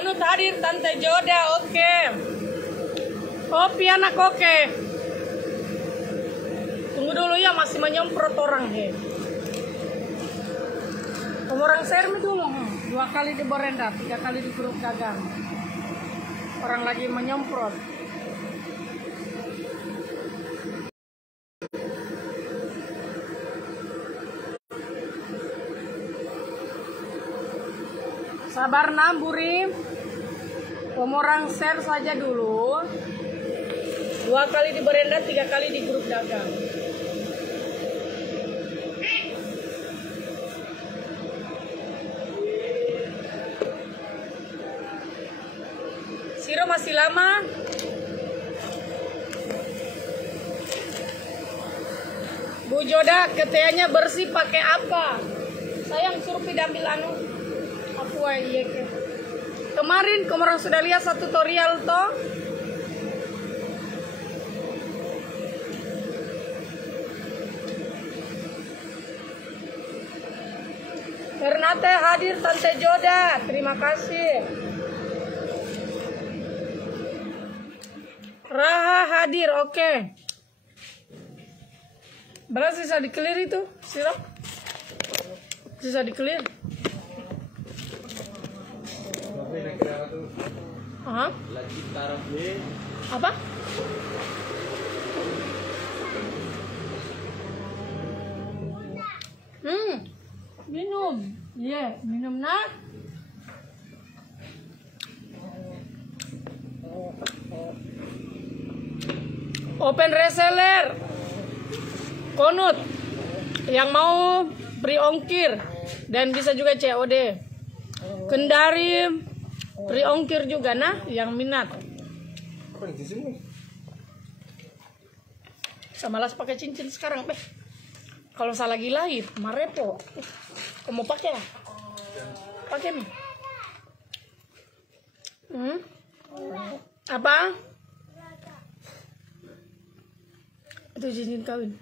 Konut hadir Tante Joda, oke. Kopi anak oke. Tunggu dulu ya, masih menyemprot orang he. Orang sermi dulu, 2 kali di berenda, 3 kali di grup dagang. Orang lagi menyemprot. Sabar namburi. Orang share saja dulu. 2 kali di berenda, 3 kali di grup dagang. Siro masih lama. Bu Joda, keteanya bersih pakai apa? Sayang suruh ambil anu. Apa iya ke? Kemarin kamu sudah lihat satu tutorial toh? Ternate hadir Tante Joda, terima kasih. Raha hadir, oke. Beras bisa di-clear itu, sirup? Bisa di-clear? Hah? Apa? Minum. Iya, minum nak. Open reseller. Konut yang mau free ongkir dan bisa juga COD. Kendari free ongkir juga nah yang minat. Malas pakai cincin sekarang, Beh. Kalau saya lagi live, marepo. Kamu pakai lah. Pakai nih. Apa? Itu cincin kawin.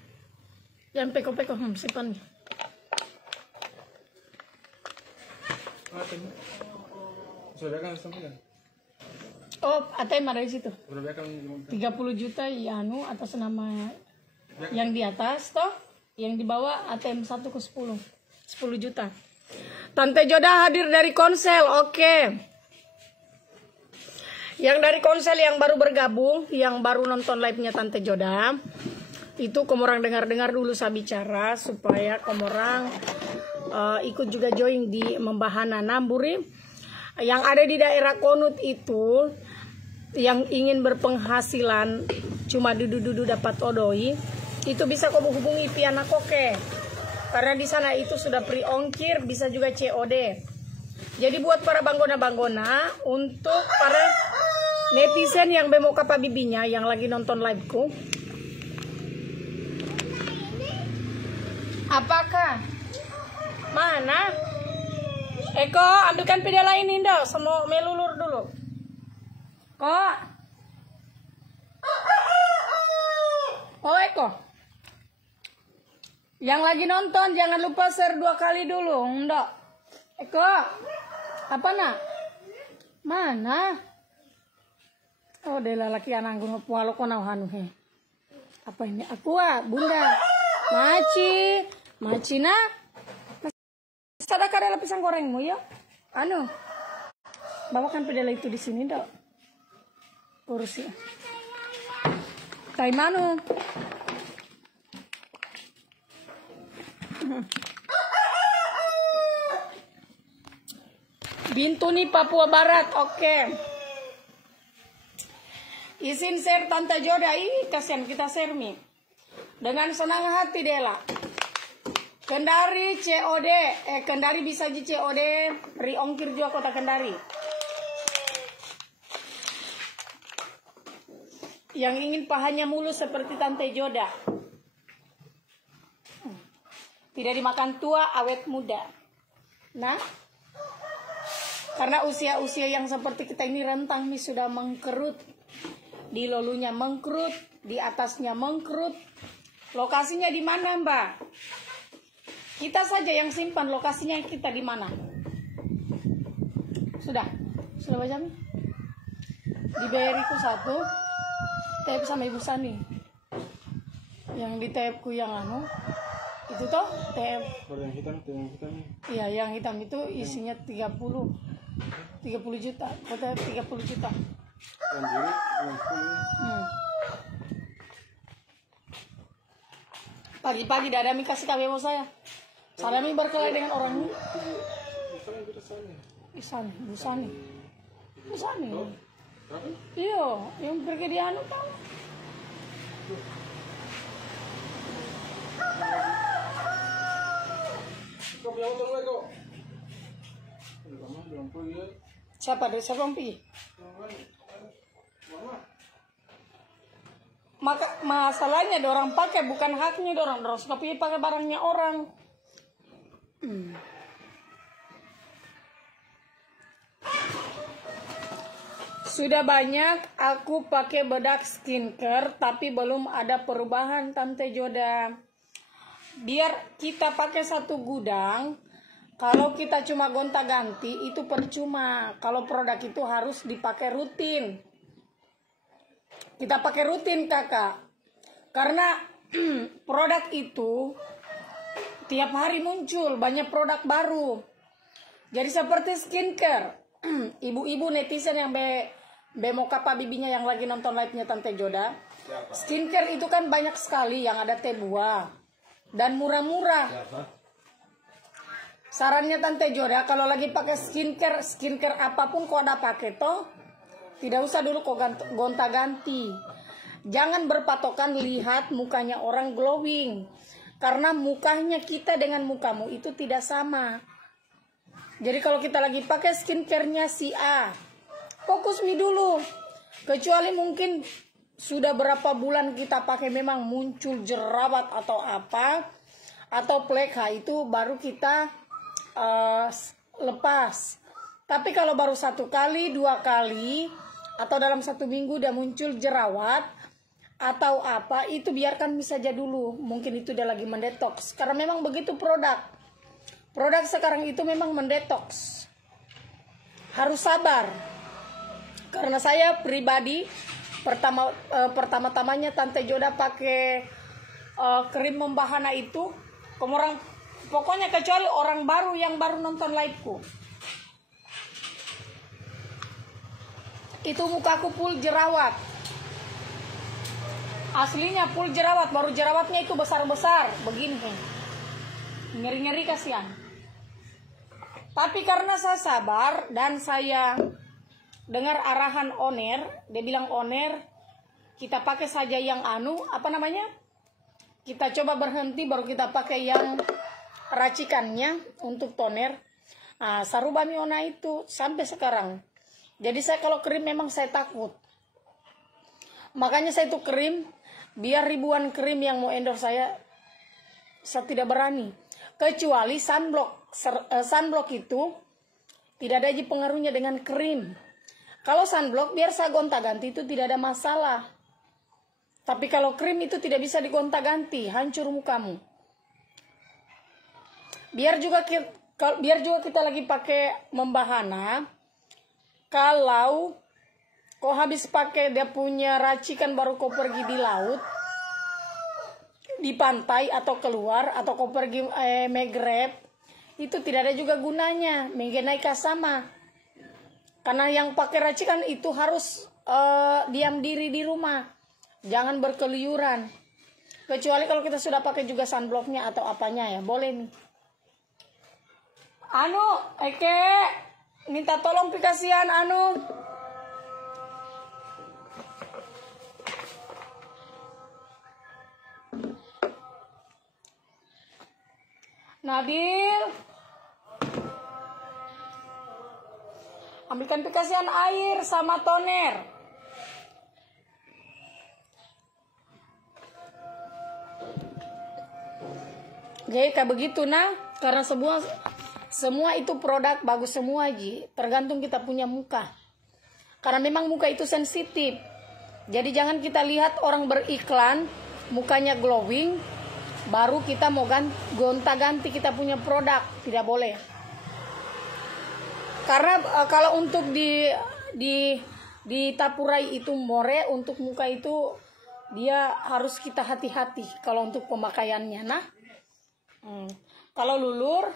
Yang peko-peko, simpan. Oh, ATM ada di situ. 30 juta ya anu atas nama yang di atas toh, yang di bawah ATM 1 ke 10. 10 juta. Tante Joda hadir dari Konsel, oke. Yang dari Konsel yang baru bergabung, yang baru nonton live-nya Tante Joda, itu komorang dengar-dengar dulu saya bicara supaya komorang ikut juga join di membahana namburi. Yang ada di daerah Konut itu yang ingin berpenghasilan cuma dudu-dudu dapat odoi, itu bisa kau hubungi Piana Koke. Karena di sana itu sudah free ongkir, bisa juga COD. Jadi buat para banggona-banggona, untuk para netizen yang bemo kapa bibinya yang lagi nonton liveku, apakah mana? Eko, ambilkan pidala ini dong, semua melulur dulu. Kok? Oh Eko, yang lagi nonton jangan lupa share 2 kali dulu, enggak? Eko, apa nak? Mana? Oh, dia laki anak gue pualo kona hanu he. Apa ini? Aku bunda. Maci nak. Sadar kada pisang gorengmu ya? Anu, bawakan pedala itu di sini dok. Kursi. Tai manu. Bintuni Papua Barat, oke. Izin share Tante Joda, kasihan kita share mi. Dengan senang hati Dela. Kendari COD, Kendari bisa di COD, free ongkir juga kota Kendari. Yang ingin pahanya mulus seperti Tante Joda. Tidak dimakan tua, awet muda. Nah, karena usia-usia yang seperti kita ini rentang nih sudah mengkerut. Di lolunya mengkerut, di atasnya mengkerut. Lokasinya di mana, Mbak? Kita saja yang simpan lokasinya kita di mana. Sudah Sudah baca nih? Di BRI ku 1 tap sama Ibu Sani. Yang di tapku yang anu itu toh tap. Yang hitam Iya, yang hitam itu isinya 30 juta. Kota 30 juta. yang biru yang full. Pagi-pagi Dadami kasih KW saya. Sadami berkelahi dengan orang ini. Busani. Iya, yang pergi di anu kan. Siapa yang pergi? Maka masalahnya orang pakai bukan haknya orang suka pakai barangnya orang. Sudah banyak aku pakai bedak skincare tapi belum ada perubahan Tante Joda. Biar kita pakai satu gudang, kalau kita cuma gonta-ganti itu percuma. Kalau produk itu harus dipakai rutin. Kita pakai rutin kakak. Karena produk itu tiap hari muncul banyak produk baru. Jadi seperti skincare. Ibu-ibu netizen yang mau kapa bibinya yang lagi nonton live-nya Tante Joda. Skincare itu kan banyak sekali yang ada teh buah dan murah-murah. Sarannya Tante Joda kalau lagi pakai skincare apapun kok ada pakai toh, tidak usah dulu kok gonta-ganti. Jangan berpatokan lihat mukanya orang glowing. Karena mukanya kita dengan mukamu itu tidak sama. Jadi kalau kita lagi pakai skincare-nya si A, fokus mi dulu. Kecuali mungkin sudah berapa bulan kita pakai memang muncul jerawat atau apa, atau pleka, itu baru kita lepas. Tapi kalau baru 1 kali, 2 kali, atau dalam 1 minggu udah muncul jerawat atau apa, itu biarkan saja dulu. Mungkin itu udah lagi mendetoks. Karena memang begitu produk sekarang itu memang mendetoks. Harus sabar. Karena saya pribadi pertama-tamanya Tante Joda pakai krim membahana itu, pokoknya kecuali orang baru yang baru nonton liveku, itu mukaku full jerawat. Aslinya full jerawat, baru jerawatnya itu besar-besar begini, ngeri-ngeri kasihan. Tapi karena saya sabar dan saya dengar arahan owner, dia bilang owner kita pakai saja yang kita coba berhenti baru kita pakai yang racikannya untuk toner. Sarubami ona itu sampai sekarang. Jadi saya kalau krim memang saya takut. Makanya saya itu krim, biar ribuan krim yang mau endorse saya tidak berani. Kecuali sunblock. Sunblock itu tidak ada pengaruhnya dengan krim. Kalau sunblock biar saya gonta-ganti itu tidak ada masalah. Tapi kalau krim itu tidak bisa digonta-ganti, hancur mukamu. Biar juga kita lagi pakai membahana, kalau kau habis pakai dia punya racikan baru kau pergi di laut, di pantai atau keluar, atau kau pergi megrab, itu tidak ada juga gunanya, mengenai sama. Karena yang pakai racikan itu harus diam diri di rumah, jangan berkeluyuran. Kecuali kalau kita sudah pakai juga sunblocknya atau apanya ya, boleh nih. Eke, minta tolong pikasian Nabil, ambilkan pikasian air sama toner. Jadi kayak begitu karena semua itu produk bagus semua tergantung kita punya muka. Karena memang muka itu sensitif. Jadi jangan kita lihat orang beriklan mukanya glowing, baru kita mau gonta-ganti kita punya produk, tidak boleh. Karena kalau untuk di tapurai itu more, untuk muka itu dia harus kita hati-hati kalau untuk pemakaiannya. Nah, kalau lulur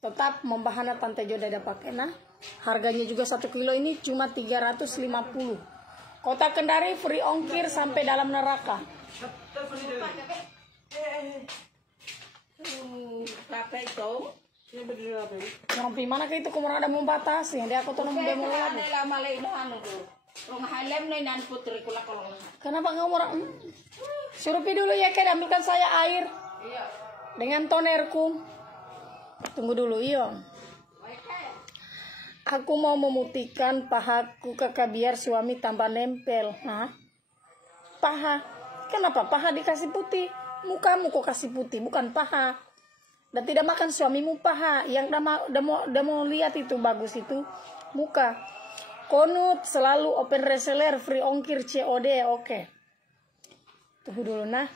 tetap membahana Tante Joda ada pakai. Nah, harganya juga 1 kilo ini cuma 350. Kota Kendari free ongkir sampai dalam neraka. Berapa itu? Sampai mana ke itu kemana ada membatasi? Dia aku tuh nemu demo lagi. Lama lagi anu tuh. Rong halem nih nan putri kula kalau. Kenapa nggak mau? Suruh dulu ya, kayak ambilkan saya air. Iya. Dengan tonerku. Tunggu dulu, iya. Aku mau memutihkan pahaku kakak biar suami tambah nempel. Hah? Paha? Kenapa paha dikasih putih? Mukamu kok kasih putih, bukan paha. Dan tidak makan suamimu paha. Yang udah mau lihat itu bagus itu muka. Konut selalu open reseller, free ongkir COD, oke. Tunggu dulu nah.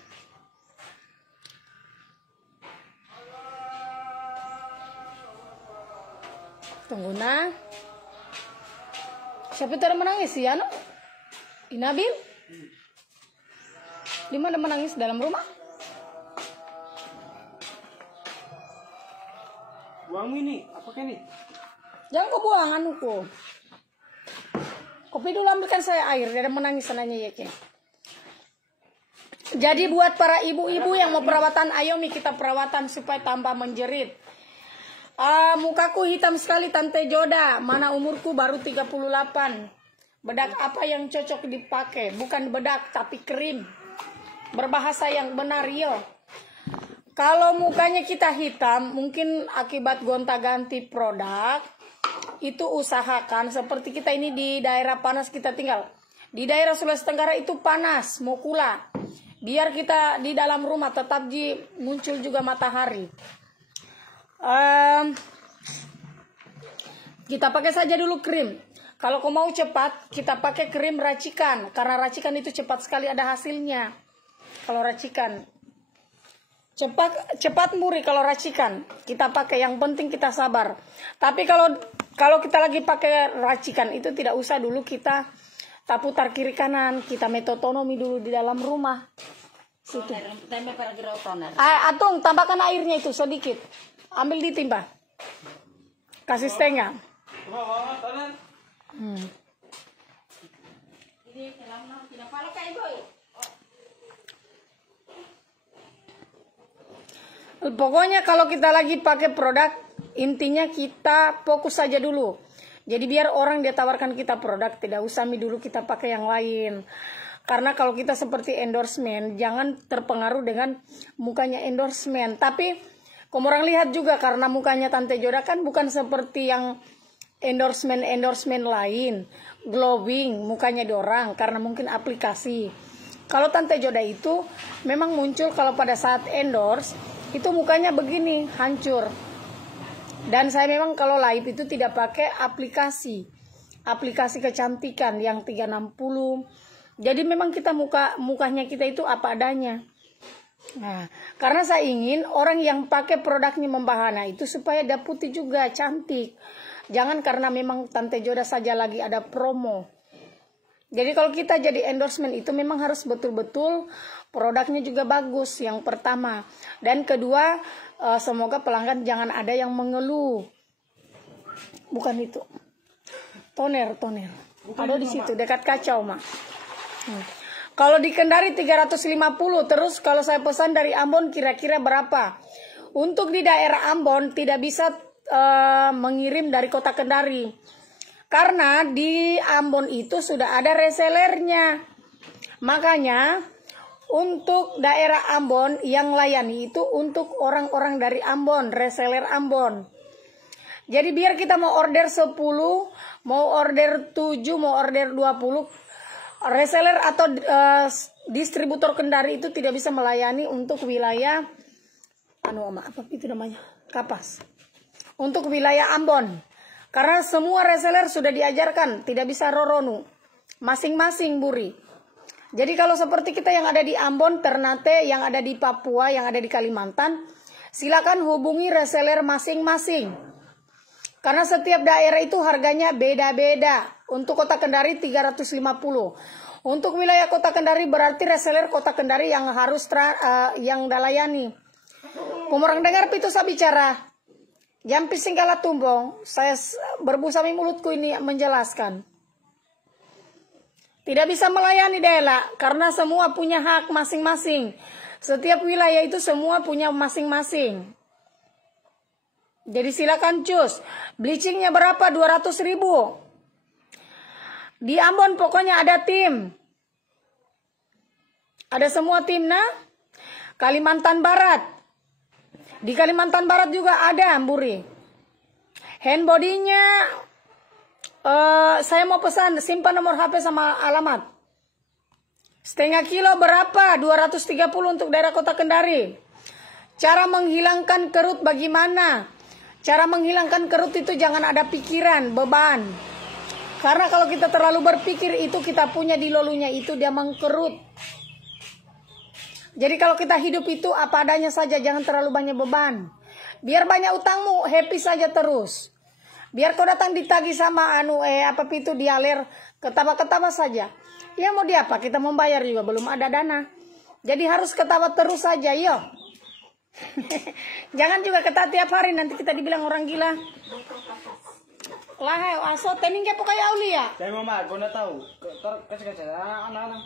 Tunggu nah. Siapa itu ada menangis ya, no? Inabil? Di mana menangis dalam rumah? Uangmu ini, apa ini? Jangan kau buang anuku. Kopi dulu ambilkan saya air, dia ada menangis sananya ya ke. Jadi buat para ibu-ibu yang mau perawatan, ayo kita perawatan supaya tambah menjerit. Mukaku hitam sekali Tante Joda, mana umurku baru 38. Bedak apa yang cocok dipakai? Bukan bedak tapi krim. Berbahasa yang benar yo. Kalau mukanya kita hitam, mungkin akibat gonta-ganti produk, itu usahakan seperti kita ini di daerah panas kita tinggal. Di daerah Sulawesi Tenggara itu panas, mokula. Biar kita di dalam rumah tetap muncul juga matahari. Kita pakai saja dulu krim. Kalau kau mau cepat, kita pakai krim racikan. Karena racikan itu cepat sekali ada hasilnya. Kalau racikan cepat muri kalau racikan. Kita pakai, yang penting kita sabar. Tapi kalau kita lagi pakai racikan itu tidak usah dulu kita putar kiri kanan, kita metotonomi dulu di dalam rumah. Situ. Atung tambahkan airnya itu sedikit. Ambil ditimba. Kasih setengah. Pokoknya kalau kita lagi pakai produk, intinya kita fokus saja dulu. Jadi biar orang dia tawarkan kita produk, tidak usah dulu kita pakai yang lain. Karena kalau kita seperti endorsement, jangan terpengaruh dengan mukanya endorsement. Tapi kamu orang lihat juga karena mukanya Tante Joda kan bukan seperti yang endorsement lain, glowing mukanya dorang karena mungkin aplikasi. Kalau Tante Joda itu memang muncul kalau pada saat endorse itu mukanya begini, hancur. Dan saya memang kalau live itu tidak pakai aplikasi kecantikan yang 360. Jadi memang kita mukanya kita itu apa adanya. Nah, karena saya ingin orang yang pakai produknya membahana itu supaya dia putih juga, cantik. Jangan karena memang Tante Joda saja lagi ada promo. Jadi kalau kita jadi endorsement itu memang harus betul-betul produknya juga bagus, yang pertama. Dan kedua, semoga pelanggan jangan ada yang mengeluh. Bukan itu. Toner. Ada di situ dekat kacau, Mak. Kalau di Kendari 350, terus kalau saya pesan dari Ambon kira-kira berapa? Untuk di daerah Ambon tidak bisa mengirim dari kota Kendari. Karena di Ambon itu sudah ada resellernya. Makanya untuk daerah Ambon yang layani itu untuk orang-orang dari Ambon, reseller Ambon. Jadi biar kita mau order 10, mau order 7, mau order 20, reseller atau distributor Kendari itu tidak bisa melayani untuk wilayah apa itu namanya? Kapas. Untuk wilayah Ambon. Karena semua reseller sudah diajarkan tidak bisa roronu. Masing-masing buri. Jadi kalau seperti kita yang ada di Ambon, Ternate, yang ada di Papua, yang ada di Kalimantan, silakan hubungi reseller masing-masing. Karena setiap daerah itu harganya beda-beda. Untuk Kota Kendari 350. Untuk wilayah Kota Kendari berarti reseller Kota Kendari yang harus yang dalayani. Komorang dengar pitu saya bicara. Jampi singgala tumbong. Saya berbusa mulutku ini menjelaskan. Tidak bisa melayani daerah karena semua punya hak masing-masing. Setiap wilayah itu semua punya masing-masing. Jadi silakan cus. Bleachingnya berapa? 200.000. Di Ambon pokoknya ada tim. Ada semua tim nah. Kalimantan Barat. Di Kalimantan Barat juga ada Amburi. Hand body-nya saya mau pesan simpan nomor HP sama alamat. Setengah kilo berapa? 230 untuk daerah Kota Kendari. Cara menghilangkan kerut bagaimana? Cara menghilangkan kerut itu jangan ada pikiran, beban. Karena kalau kita terlalu berpikir itu kita punya di lolunya itu dia mengkerut. Jadi kalau kita hidup itu apa adanya saja, jangan terlalu banyak beban. Biar banyak utangmu, happy saja terus. Biar kau datang ditagih sama apa itu dialir ketawa-ketawa saja. Ya mau dia apa? Kita membayar juga belum ada dana. Jadi harus ketawa terus saja, yo. Jangan juga ketawa tiap hari nanti kita dibilang orang gila. Lah, aso tening ke pokai Aulia. Saya mama, kau nak tahu? Kasih anak-anak.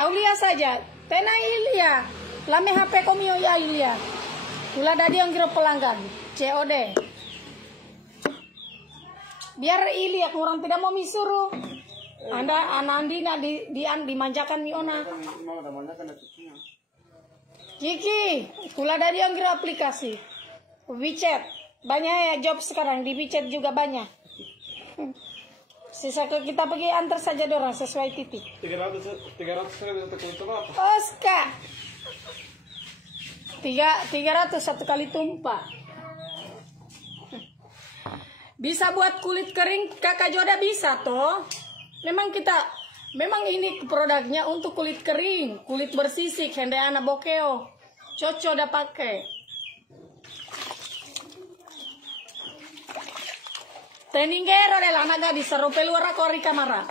Aulia saja. Tena Ilia. Lame HP komio ya Ilia. Tula dadi yang kira pelanggan. COD. Biar Ilia orang tidak mau misuruh. Anda anandina dimanjakan mi ona. Kiki, kula dari yang kira aplikasi WeChat. Banyak ya job sekarang di WeChat juga banyak. Sisa ke kita pergi antar saja dorang sesuai titik. 300 untuk apa? Oska. 300 satu kali tumpah. Bisa buat kulit kering Kakak Joda bisa toh. Memang ini produknya untuk kulit kering, kulit bersisik, hende anak bokeo. Cocok dah pakai. Teningero deh anak gadis seru keluar kori kamera.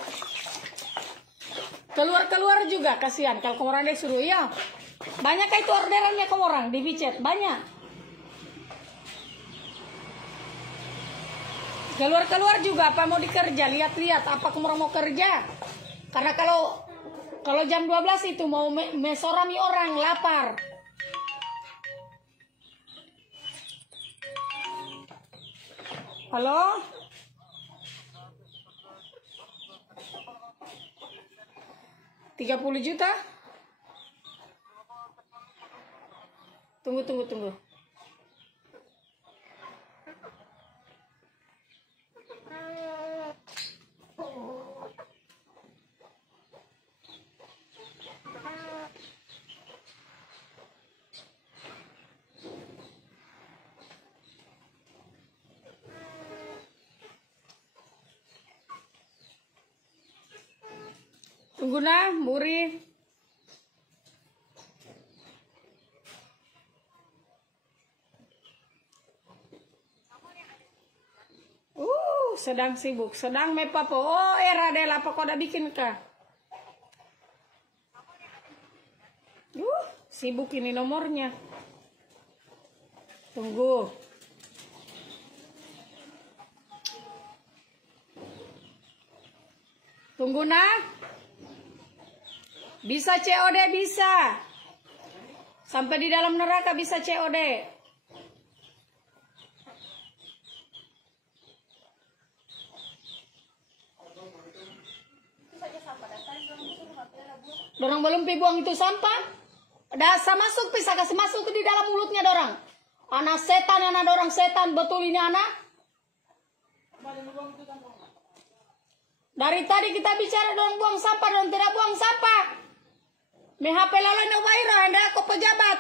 Keluar juga kasihan kalau komorang deh suruh ya. Banyak itu orderannya komorang di WeChat, banyak. Keluar juga apa mau dikerja, lihat-lihat apa komorang mau kerja. Karena kalau jam 12 itu mau mesorami orang lapar. Halo? $30 juta? Tunggu. Tunggu nah, Muri. Sedang sibuk, sedang mepapo. Oh, era dela apa kau dah bikin kah? Sibuk ini nomornya. Tunggu. Tunggu nah. Bisa COD bisa. Sampai di dalam neraka bisa COD. Dorang belum pi buang itu sampah. Dasa masuk bisa kasih masuk ke di dalam mulutnya dorang. Anak dorang setan betul ini anak. Dari tadi kita bicara dorang buang sampah, dorang tidak buang sampah. HP lalu na waira, hendak aku pejabat.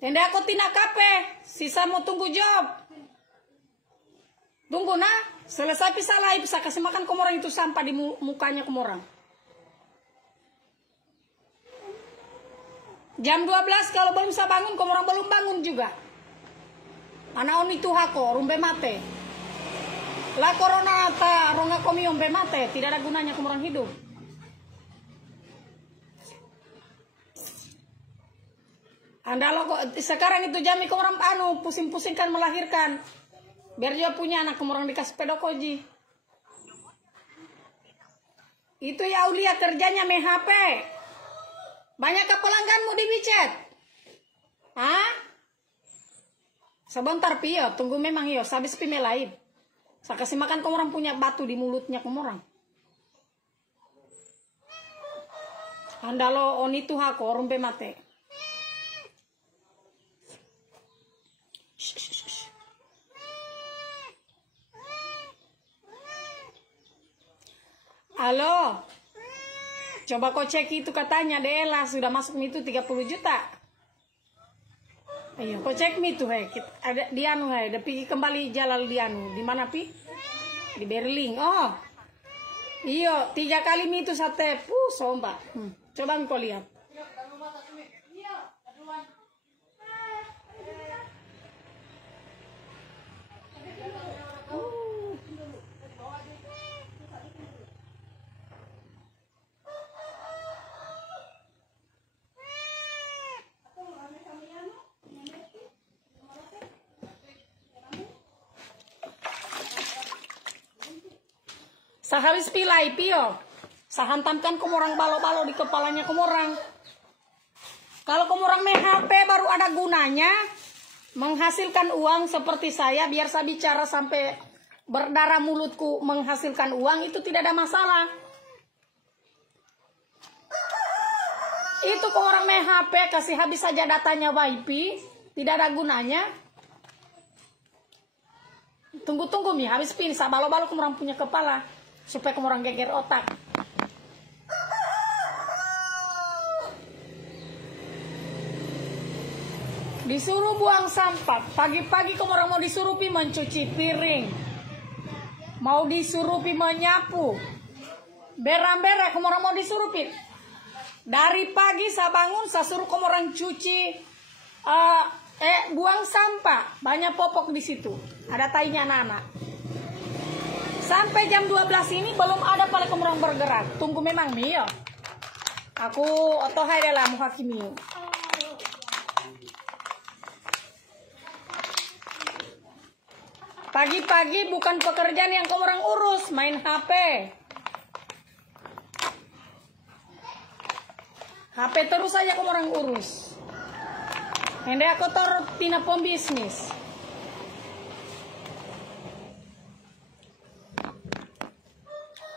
Hendak aku tina kape, sisa mau tunggu job. Tunggu nah, selesai pisah lah, bisa kasih makan komorang itu sampah di mukanya komorang. Jam 12 kalau belum bisa bangun, komorang belum bangun juga. Ana oni tu hako rumbe mate. La corona ta ronga komi umbe mate, tidak ada gunanya kamu orang hidup. Anda lo kok sekarang itu jami kamu orang pusing-pusingkan melahirkan. Biar dia punya anak kamu orang dikasih pedokoji. Itu ya Aulia kerjanya main HP. Banyak ke pelangganmu di WeChat? Hah? Sebentar Pio, tunggu memang yo, sabis pime lain. Saya kasih makan kamu orang punya batu di mulutnya kamu orang. Anda lo oni tuh hako rumpe mate. Halo. Coba kau cek itu katanya Dela sudah masuk itu 30 juta. Ayo, kau cek itu ada di anu ada pergi kembali jalan di anu. Di mana pi? Di Berlin. Oh. Iyo, 3 kali itu sate somba. Coba kau lihat. Sehabis pilai Pio, saya hantamkan komorang balo-balo di kepalanya komorang. Kalau komorang main HP baru ada gunanya, menghasilkan uang seperti saya, biar saya bicara sampai berdarah mulutku menghasilkan uang, itu tidak ada masalah. Itu komorang main HP, kasih habis saja datanya WiFi, tidak ada gunanya. Tunggu-tunggu nih, habis pin, saya balo-balo komorang punya kepala. Supaya kamu orang geger otak. Disuruh buang sampah. Pagi-pagi kamu orang mau disuruh pi mencuci piring. Mau disuruh pi menyapu. Beram-berak kamu orang mau disuruh pi. Dari pagi saya bangun, saya suruh kamu orang cuci. Buang sampah. Banyak popok di situ. Ada tainya anak-anak. Sampai jam 12 ini belum ada pala kamu orang bergerak. Tunggu memang Mio. Aku otohai dalam hakimio. Pagi-pagi bukan pekerjaan yang kamu orang urus, main HP. HP terus saja kamu orang urus. Hendak aku tina pembisnis.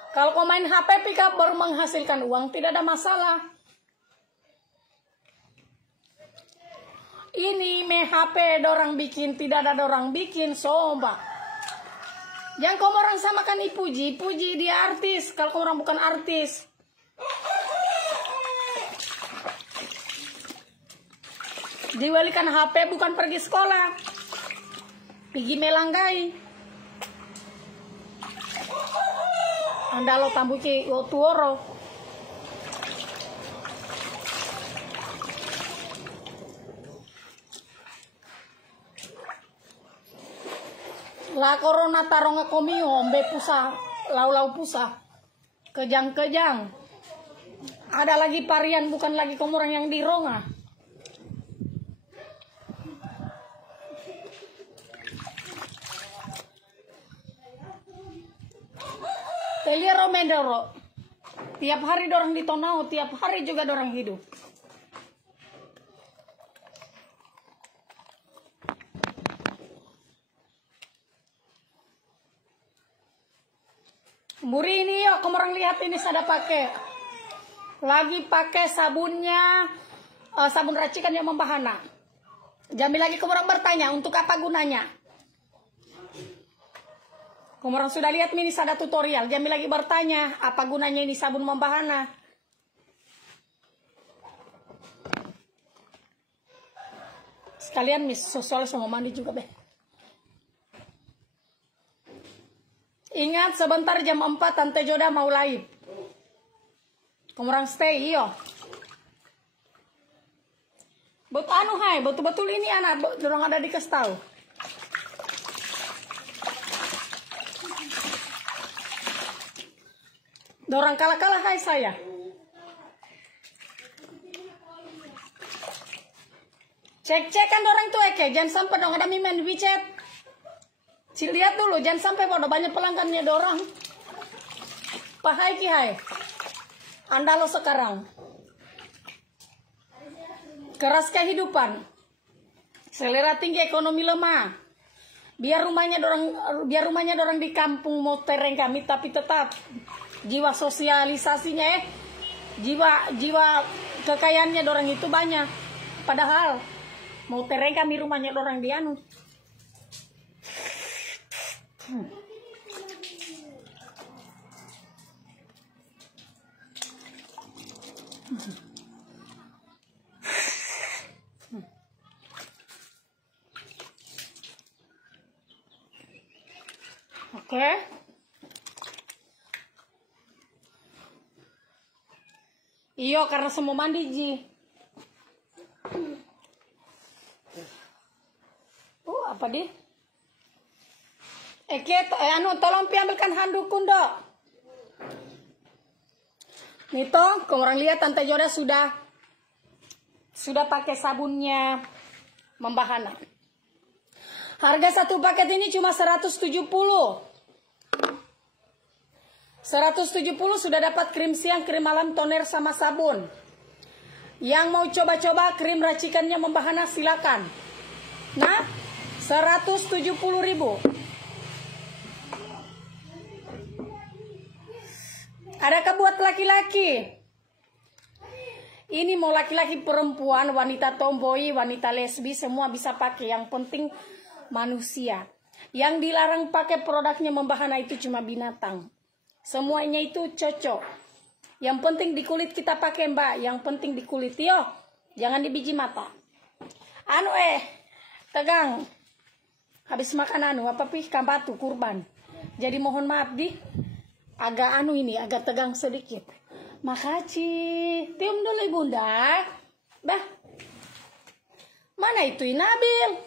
Kalau kau main HP pick up baru menghasilkan uang, tidak ada masalah. Ini main HP dorang bikin, tidak ada dorang bikin, soba. Yang kau orang samakan Ipuji, Puji dia artis, kalau kau orang bukan artis. Diwalikan HP bukan pergi sekolah. Pergi melanggai. Anda lo tambuki tuoro. La corona taronga komio ombe pusa lau-lau pusa. Kejang-kejang. Ada lagi varian bukan lagi komorang yang di ronga. Telia romendoro. Tiap hari dorang di Tonau, tiap hari juga dorang hidup. Muri ini yuk, kamu orang lihat ini saya pakai. Lagi pakai sabunnya, sabun racikan yang membahana. Jambil lagi kamu orang bertanya, untuk apa gunanya? Kamu orang sudah lihat ini ada tutorial. Jambil lagi bertanya, apa gunanya ini sabun membahana? Sekalian soal sama mandi juga be. Ingat sebentar jam 4 Tante Joda mau live. Kamu orang stay iyo. Betul anu hai, betul-betul ini anak dorong ada dikasih tahu. Dorang kalah-kalah hai saya. Cek-cekan dorang tuh jangan sampai dong ada mimen WeChat. Lihat dulu, jangan sampai pada banyak pelanggannya dorang. Pahai ki hai. Anda lo sekarang. Keras kehidupan. Selera tinggi, ekonomi lemah. Biar rumahnya dorang di kampung mau tereng kami, tapi tetap jiwa sosialisasinya jiwa kekayaannya dorang itu banyak. Padahal mau tereng kami rumahnya dorang di anu. Oke. Iyo karena semua mandi ji. Apa di? Tolong ambilkan handukun dok. Nih toh, orang lihat Tante Joda sudah pakai sabunnya membahana. Harga satu paket ini cuma 170. 170 sudah dapat krim siang, krim malam, toner sama sabun. Yang mau coba-coba krim racikannya membahana silakan. Nah, 170.000. Adakah buat laki-laki? Ini mau laki-laki, perempuan, wanita tomboy, wanita lesbi, semua bisa pakai. Yang penting manusia. Yang dilarang pakai produknya membahana itu cuma binatang. Semuanya itu cocok. Yang penting di kulit kita pakai mbak. Yang penting di kulit yo. Jangan di biji mata. Tegang. Habis makan apa kambatu kurban. Jadi mohon maaf di agak agak tegang sedikit. Makasih. Tium dulu bunda. Bah. Mana itu Nabil?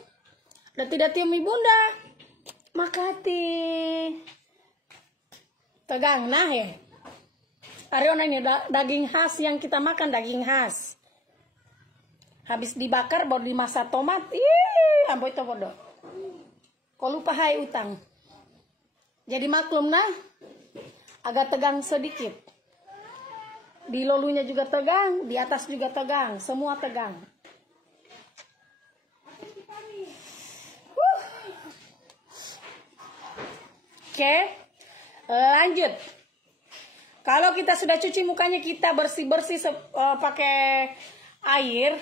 Udah tidak tium ibunda. Makasih. Tegang nah ya. Ariona ini daging khas yang kita makan, daging khas. Habis dibakar baru dimasak tomat. Ambo itu bodoh. Kau lupa hai utang. Jadi maklum nah. Agak tegang sedikit. Di lolunya juga tegang, di atas juga tegang, semua tegang. Oke. Lanjut. Kalau kita sudah cuci mukanya, kita bersih-bersih pakai air.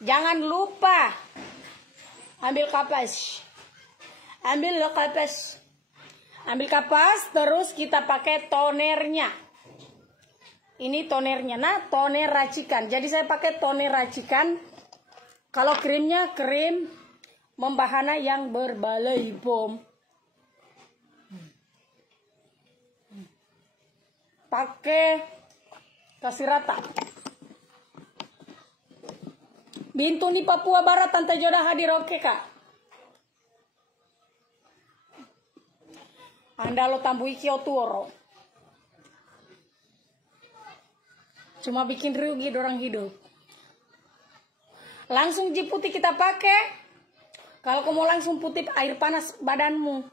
Jangan lupa ambil kapas. Ambil kapas, terus kita pakai tonernya. Ini tonernya. Nah, toner racikan. Jadi saya pakai toner racikan. Kalau krimnya krim membahana yang berbalai bom. Pakai kasih rata. Bintuni Papua Barat Tante Joda hadir, oke kak. Anda lo tambui kioturo. Cuma bikin rugi dorang hidup. Langsung putih kita pakai. Kalau kamu langsung putih air panas badanmu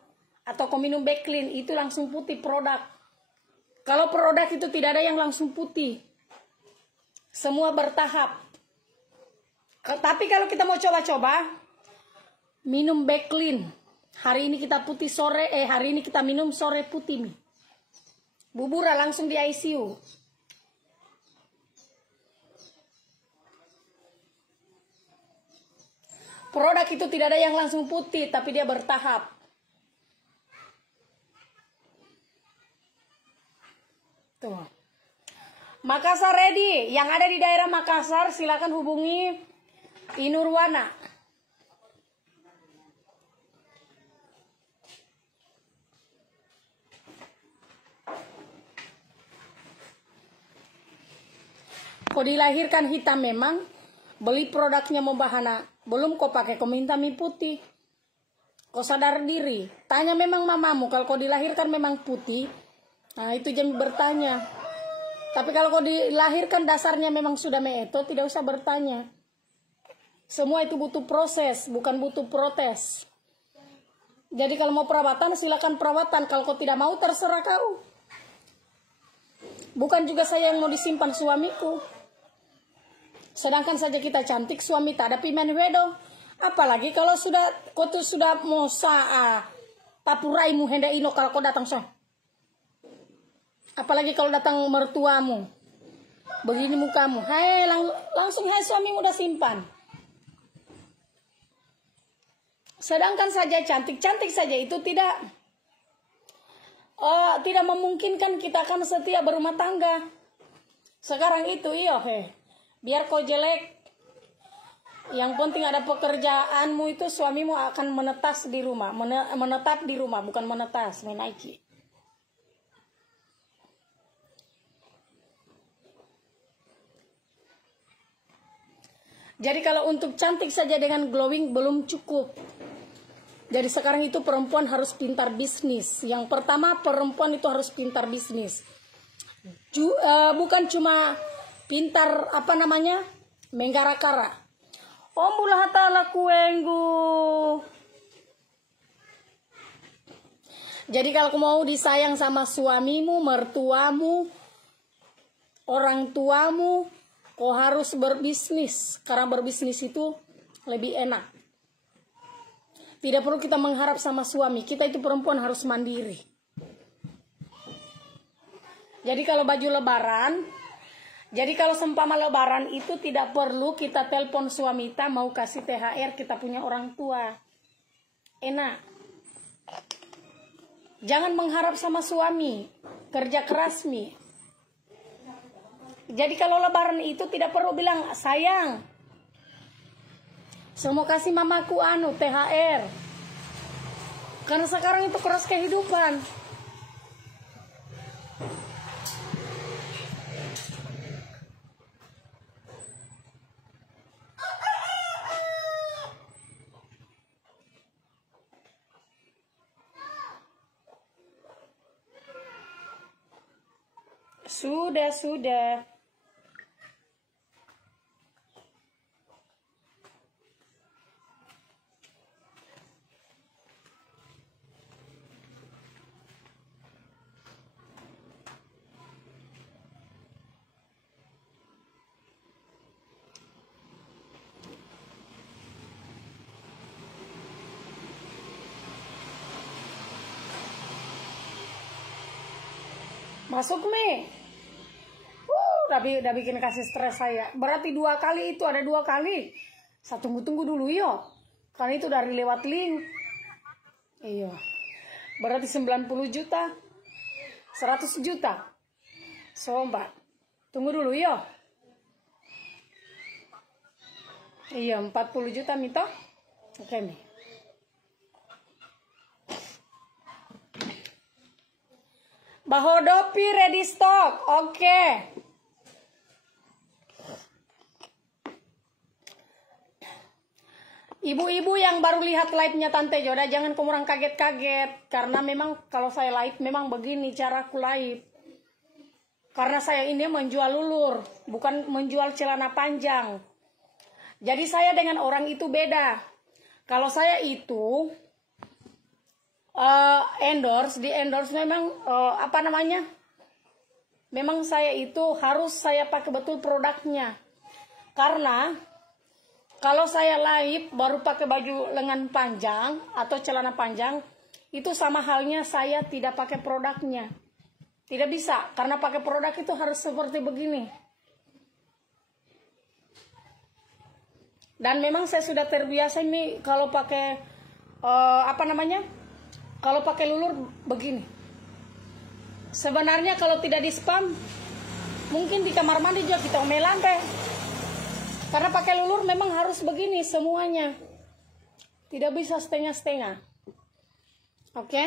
atau kau minum Backlin, itu langsung putih produk. Kalau produk itu tidak ada yang langsung putih. Semua bertahap. Tapi kalau kita mau coba-coba, minum Backlin. Hari ini kita putih sore, hari ini kita minum sore putih nih. Bubura langsung di ICU. Produk itu tidak ada yang langsung putih, tapi dia bertahap. Tuh. Makassar ready. Yang ada di daerah Makassar silakan hubungi Inurwana. Kau dilahirkan hitam memang, beli produknya membahana, belum kau pakai kau minta mie putih. Kau sadar diri. Tanya memang mamamu, kalau kau dilahirkan memang putih, Nah, itu Jami bertanya. Tapi kalau kau dilahirkan dasarnya memang sudah meeto, tidak usah bertanya. Semua itu butuh proses, bukan butuh protes. Jadi kalau mau perawatan, silakan perawatan. Kalau kau tidak mau, terserah kau. Bukan juga saya yang mau disimpan suamiku. Sedangkan saja kita cantik, suami tak ada pimen wedo. Apalagi kalau kau tuh sudah mau tapuraimu hendak ino kalau kau datang so. Apalagi kalau datang mertuamu. Begini mukamu. Hai, langsung hai suami udah simpan. Sedangkan saja cantik-cantik saja itu tidak memungkinkan kita akan setia berumah tangga. Sekarang itu biar kau jelek, yang penting ada pekerjaanmu, itu suamimu akan menetap di rumah, bukan menetas, menaiki. Jadi kalau untuk cantik saja dengan glowing belum cukup. Jadi sekarang itu perempuan harus pintar bisnis. Yang pertama, perempuan itu harus pintar bisnis. Bukan cuma pintar menggara-gara. Om bulah hatala kuenggu. Jadi kalau mau disayang sama suamimu, mertuamu, orang tuamu, kau harus berbisnis. Karena berbisnis itu lebih enak. Tidak perlu kita mengharap sama suami. Kita itu perempuan harus mandiri. Jadi kalau baju lebaran, jadi kalau seumpama lebaran itu tidak perlu kita telepon suami kita mau kasih THR, kita punya orang tua. Enak. Jangan mengharap sama suami. Kerja keras mi. Jadi kalau lebaran itu tidak perlu bilang, sayang, saya mau kasih mamaku THR. Karena sekarang itu keras kehidupan. Sudah. Masuk Mi. Udah bikin kasih stres saya. Berarti 2 kali itu, ada 2 kali. Saya tunggu dulu yo. Karena itu dari lewat link. Iya. Berarti 90 juta. 100 juta. Sobat. Tunggu dulu yo. Iya, 40 juta mito. Oke Mi. Bahodopi ready stock. Oke. Ibu-ibu yang baru lihat live-nya Tante Joda, jangan kurang kaget-kaget. Karena memang kalau saya live, memang begini caraku live. Karena saya ini menjual lulur, bukan menjual celana panjang. Jadi saya dengan orang itu beda. Kalau saya itu di endorse memang memang saya itu harus saya pakai betul produknya. Karena kalau saya live baru pakai baju lengan panjang atau celana panjang, itu sama halnya saya tidak pakai produknya. Tidak bisa, karena pakai produk itu harus seperti begini. Dan memang saya sudah terbiasa ini kalau pakai kalau pakai lulur begini. Sebenarnya kalau tidak di spam, mungkin di kamar mandi juga kita omel lantai. Karena pakai lulur memang harus begini semuanya. Tidak bisa setengah-setengah. Oke.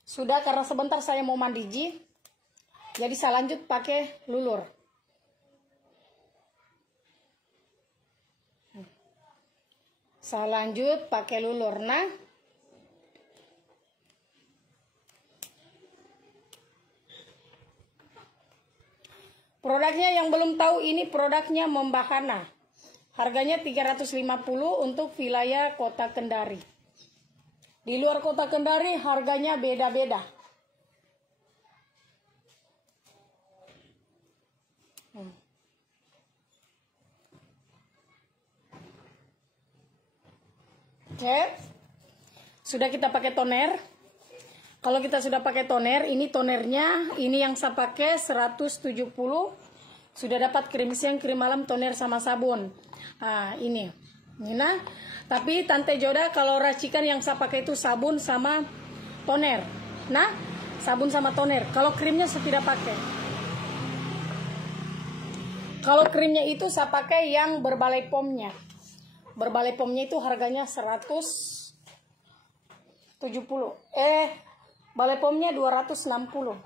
Sudah, karena sebentar saya mau mandi ji. Jadi saya lanjut pakai lulur. Saya lanjut pakai lulur. Nah. Produknya yang belum tahu, ini produknya Membahana. Harganya 350 untuk wilayah Kota Kendari. Di luar Kota Kendari harganya beda-beda. Oke. Sudah kita pakai toner. Kalau kita sudah pakai toner, ini tonernya, ini yang saya pakai 170. Sudah dapat krim siang, krim malam, toner sama sabun. Nah, ini. Nah, tapi Tante Joda kalau racikan yang saya pakai itu sabun sama toner. Nah, sabun sama toner. Kalau krimnya saya tidak pakai. Kalau krimnya itu saya pakai yang berbalai pomnya. Berbalai pomnya itu harganya 170. Balai pomnya 260.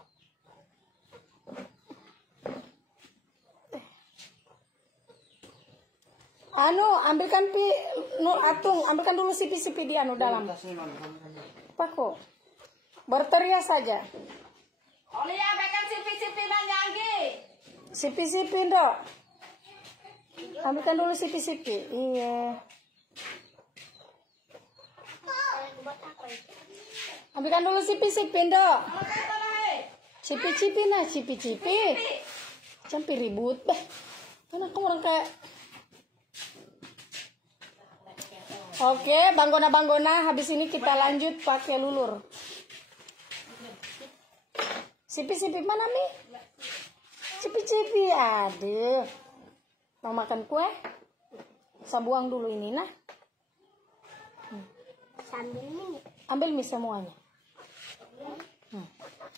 Ambilkan Atung, ambilkan dulu sipi-sipi di dalam. Paku. Berteriak saja. Oli ambilkan sipi-sipi nanyanggi. Sipi-sipi, Dok. Ambilkan dulu sipi-sipi. Iya. Ambilkan dulu sipi-sipi, Dok. Cipi-cipi nah, cipi-cipi. Sampai ribut. Kan aku orang kayak... Oke, banggona-banggona. Habis ini kita lanjut pakai lulur. Sipi-sipi mana, Mi? Cipi-cipi. Aduh. Mau makan kue? Saya buang dulu ini, nah. Sambil ini. Ambil mie semuanya.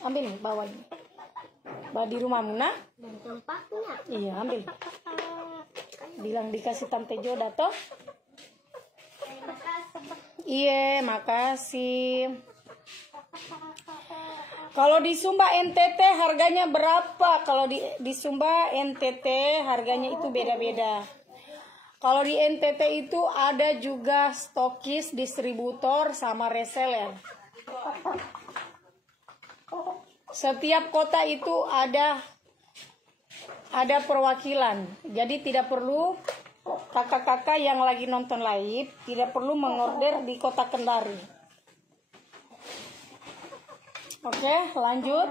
Ambil nih, bawa ini. Bawa di rumahmu, nak. Dan tempatnya. Iya, ambil. Bilang dikasih Tante Joda, toh. Iya, makasih. Kalau di Sumba NTT harganya berapa? Kalau di Sumba NTT harganya itu beda-beda. Kalau di NTT itu ada juga stokis, distributor, sama reseller. Setiap kota itu ada perwakilan. Jadi tidak perlu kakak-kakak yang lagi nonton live tidak perlu mengorder di Kota Kendari. Oke, lanjut.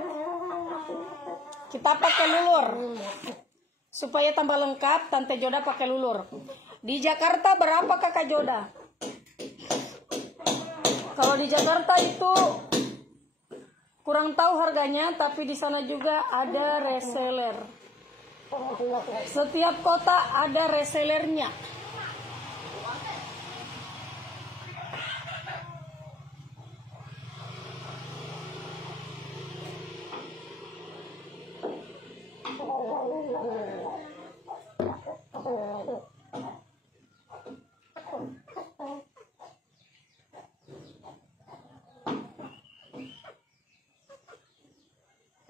Kita pakai lulur. Supaya tambah lengkap, Tante Joda pakai lulur. Di Jakarta berapa Kakak Joda? Kalau di Jakarta itu kurang tahu harganya, tapi di sana juga ada reseller. Setiap kota ada resellernya.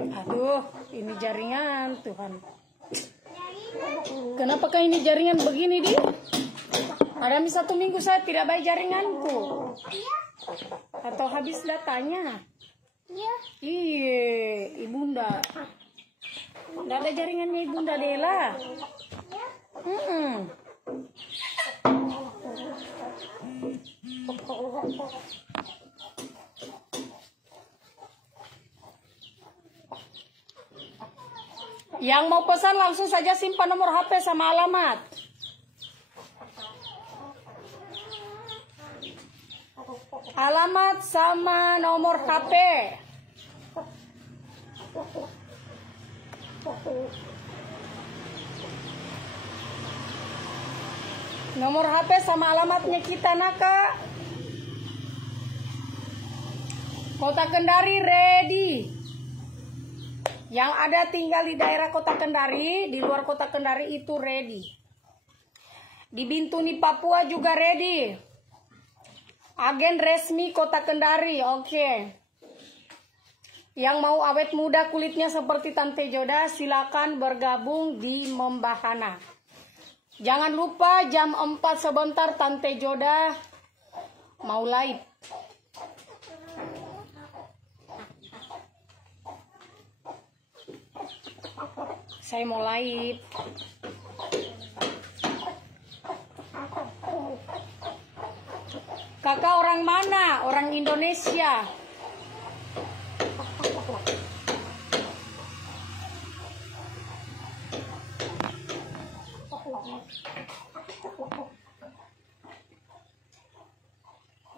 Aduh, ini jaringan, Tuhan. Kenapakah ini jaringan begini, Di? Ada 1 minggu saya tidak baik jaringanku. Atau habis datanya? Iya, Ibunda. Tidak ada jaringannya Ibunda Dela. Yang mau pesan langsung saja simpan nomor HP sama alamat. Alamat sama nomor HP. Nomor HP sama alamatnya kita, Naka. Kota Kendari ready. Yang ada tinggal di daerah Kota Kendari, di luar Kota Kendari itu ready. Di Bintuni, Papua juga ready. Agen resmi Kota Kendari, oke. Yang mau awet muda kulitnya seperti Tante Joda, silakan bergabung di Membahana. Jangan lupa jam 4 sebentar Tante Joda mau live. Saya mau live. Kakak orang mana? Orang Indonesia.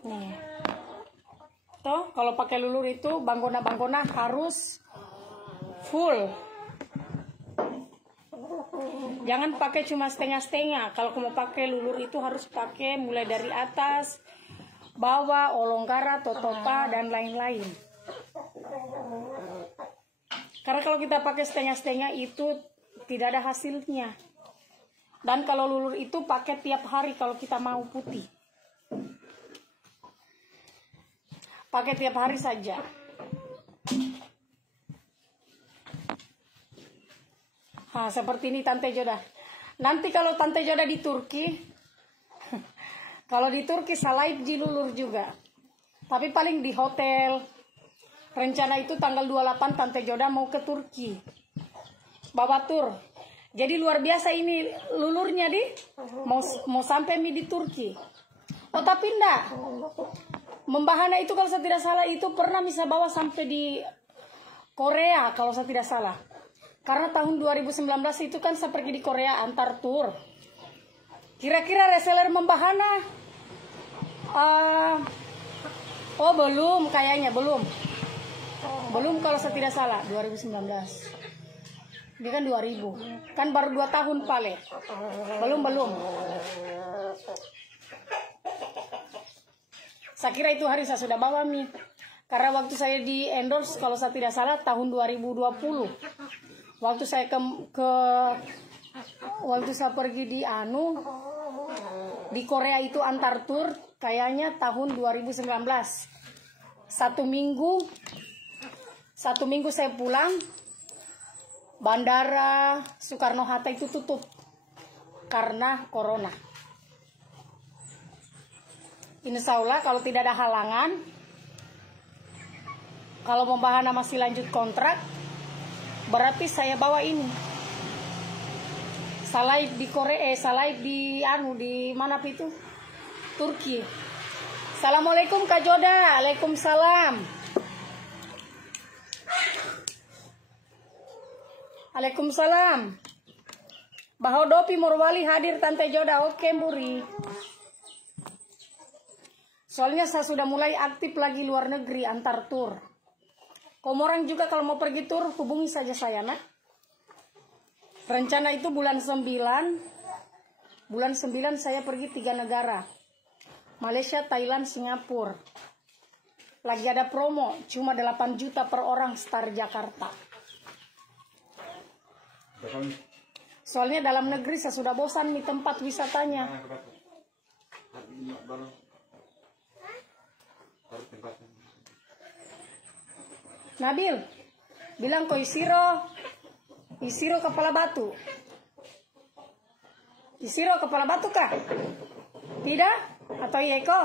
Nih. Tuh, kalau pakai lulur itu banggona-banggona harus full. Jangan pakai cuma setengah-setengah. Kalau kamu pakai lulur itu harus pakai mulai dari atas, bawah, olonggara, totopa, dan lain-lain. Karena kalau kita pakai setengah-setengah itu tidak ada hasilnya. Dan kalau lulur itu pakai tiap hari kalau kita mau putih. Pakai tiap hari saja. Nah, seperti ini Tante Joda. Nanti kalau Tante Joda di Turki, kalau di Turki salaib di lulur juga. Tapi paling di hotel. Rencana itu tanggal 28 Tante Joda mau ke Turki. Bawa tur. Jadi luar biasa ini lulurnya di. Mau sampai di Turki. Oh tapi enggak. Membahana itu kalau saya tidak salah itu pernah bisa bawa sampai di Korea kalau saya tidak salah. Karena tahun 2019 itu kan saya pergi di Korea antar tour. Kira-kira reseller Membahana? Oh belum kayaknya, belum. Belum kalau saya tidak salah, 2019. Dia kan 2000. Kan baru 2 tahun paling. Belum. Saya kira itu hari saya sudah bawa mie. Karena waktu saya di endorse kalau saya tidak salah tahun 2020. Waktu saya waktu saya pergi di di Korea itu antar tour kayaknya tahun 2019. Satu minggu saya pulang, bandara Soekarno-Hatta itu tutup karena corona. Insya Allah kalau tidak ada halangan, kalau Membahana masih lanjut kontrak, berarti saya bawa ini. Salaib di Korea, salaib di di mana itu? Turki. Assalamualaikum Kak Joda. Waalaikumsalam. Waalaikumsalam. Bahodopi Morwali hadir Tante Joda. Oke, Muri. Soalnya saya sudah mulai aktif lagi luar negeri antar tur. Komorang juga kalau mau pergi tur hubungi saja saya, nak. Rencana itu bulan 9. Bulan 9 saya pergi 3 negara. Malaysia, Thailand, Singapura. Lagi ada promo, cuma 8 juta per orang Star Jakarta. Soalnya dalam negeri saya sudah bosan nih tempat wisatanya. Nabil, bilang kok Isiro kepala batu. Isiro kepala batu kah? Tidak? Atau Yeko?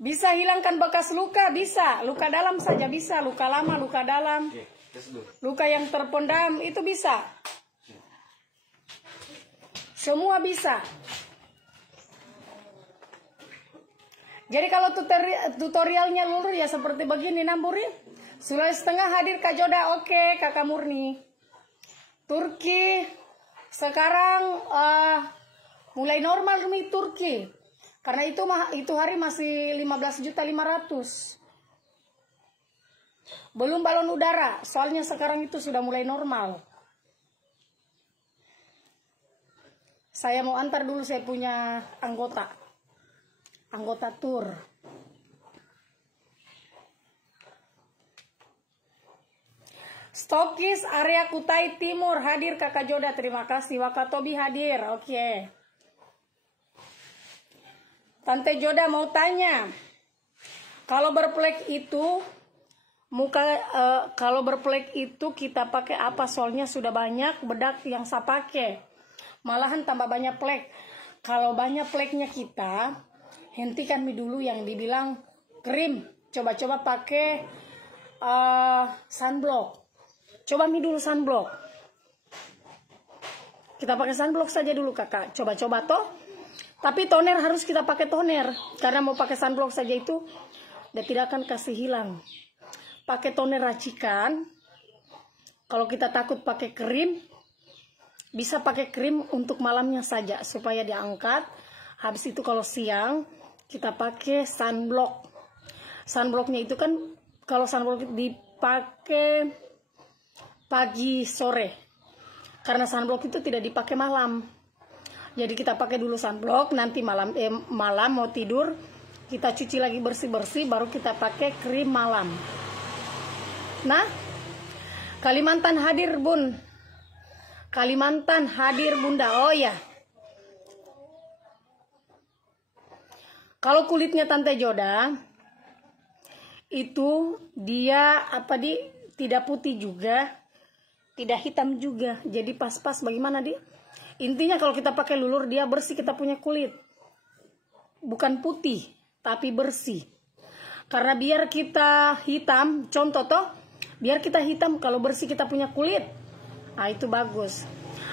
Bisa hilangkan bekas luka? Bisa. Luka dalam saja bisa. Luka lama, luka dalam. Luka yang terpendam itu bisa. Semua bisa. Jadi kalau tutorialnya lulur ya seperti begini Namburi. Sulawesi Tengah hadir Kak Joda. Oke, Kakak Murni. Turki sekarang mulai normal nih Turki. Karena itu hari masih 15.500.000. Belum balon udara. Soalnya sekarang itu sudah mulai normal. Saya mau antar dulu saya punya anggota tur. Stokis area Kutai Timur hadir Kakak Joda, terima kasih. Wakatobi hadir, oke. Tante Joda mau tanya, kalau berplek itu kalau berplek itu kita pakai apa? Soalnya sudah banyak bedak yang saya pakai, malahan tambah banyak plek. Kalau banyak pleknya kita hentikan dulu yang dibilang krim. Coba-coba pakai sunblock. Coba Mi dulu sunblock. Kita pakai sunblock saja dulu kakak. Coba-coba toh. Tapi toner harus kita pakai toner. Karena mau pakai sunblock saja itu dia tidak akan kasih hilang. Pakai toner racikan. Kalau kita takut pakai krim, bisa pakai krim untuk malamnya saja supaya diangkat. Habis itu kalau siang kita pakai sunblock. Sunblocknya itu kan kalau sunblock dipakai pagi sore. Karena sunblock itu tidak dipakai malam. Jadi kita pakai dulu sunblock, nanti malam mau tidur kita cuci lagi bersih-bersih, baru kita pakai krim malam. Nah, Kalimantan hadir bun. Kalimantan hadir bunda. Oh ya. Kalau kulitnya Tante Joda itu dia tidak putih juga, tidak hitam juga. Jadi pas-pas bagaimana dia? Intinya kalau kita pakai lulur dia bersih kita punya kulit. Bukan putih, tapi bersih. Karena biar kita hitam, contoh toh, biar kita hitam kalau bersih kita punya kulit. Nah, itu bagus.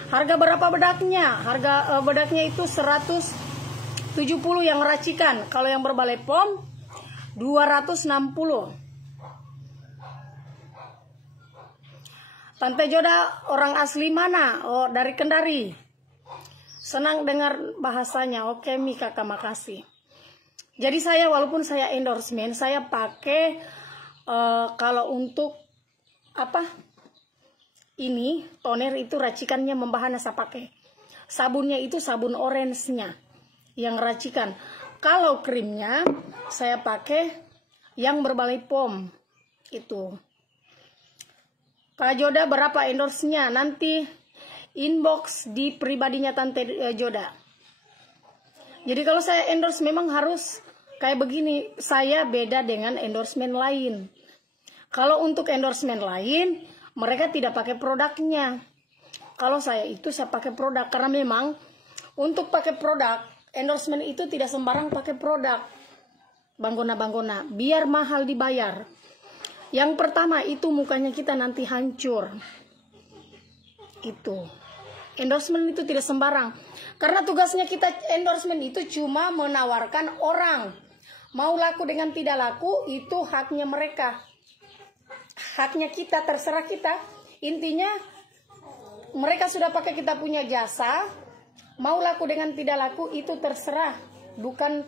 Harga berapa bedaknya? Harga bedaknya itu 170 yang racikan. Kalau yang berbalai pom 260. Tante Joda orang asli mana? Oh, dari Kendari. Senang dengar bahasanya. Oke, Mi kakak, makasih. Jadi saya walaupun saya endorsement, saya pakai kalau untuk ini toner itu racikannya membahana saya pakai. Sabunnya itu sabun orange-nya yang racikan. Kalau krimnya saya pakai yang berbalai pom itu. Kak Joda berapa endorse-nya? Nanti inbox di pribadinya Tante Joda. Jadi kalau saya endorse memang harus kayak begini. Saya beda dengan endorsement lain. Kalau untuk endorsement lain, mereka tidak pakai produknya. Kalau saya itu saya pakai produk. Karena memang untuk pakai produk, endorsement itu tidak sembarang pakai produk. Banggona-banggona, biar mahal dibayar. Yang pertama itu mukanya kita nanti hancur. Itu. Endorsement itu tidak sembarang. Karena tugasnya kita endorsement itu cuma menawarkan orang. Mau laku dengan tidak laku, itu haknya mereka. Haknya kita, terserah kita. Intinya mereka sudah pakai kita punya jasa, mau laku dengan tidak laku itu terserah. Bukan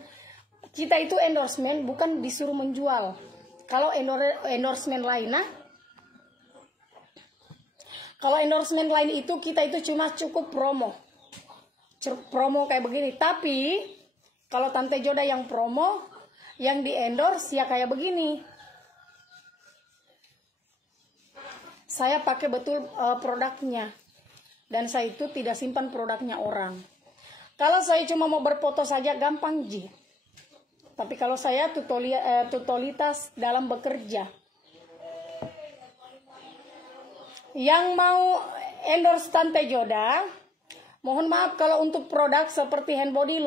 kita itu endorsement, bukan disuruh menjual. Kalau endorsement lain, kalau endorsement lain itu kita itu cuma cukup promo kayak begini. Tapi kalau Tante Joda yang promo, yang di endorse ya kayak begini. Saya pakai betul produknya. Dan saya itu tidak simpan produknya orang. Kalau saya cuma mau berfoto saja gampang ji. Tapi kalau saya totalitas dalam bekerja. Yang mau endorse Tante Joda, mohon maaf kalau untuk produk seperti hand body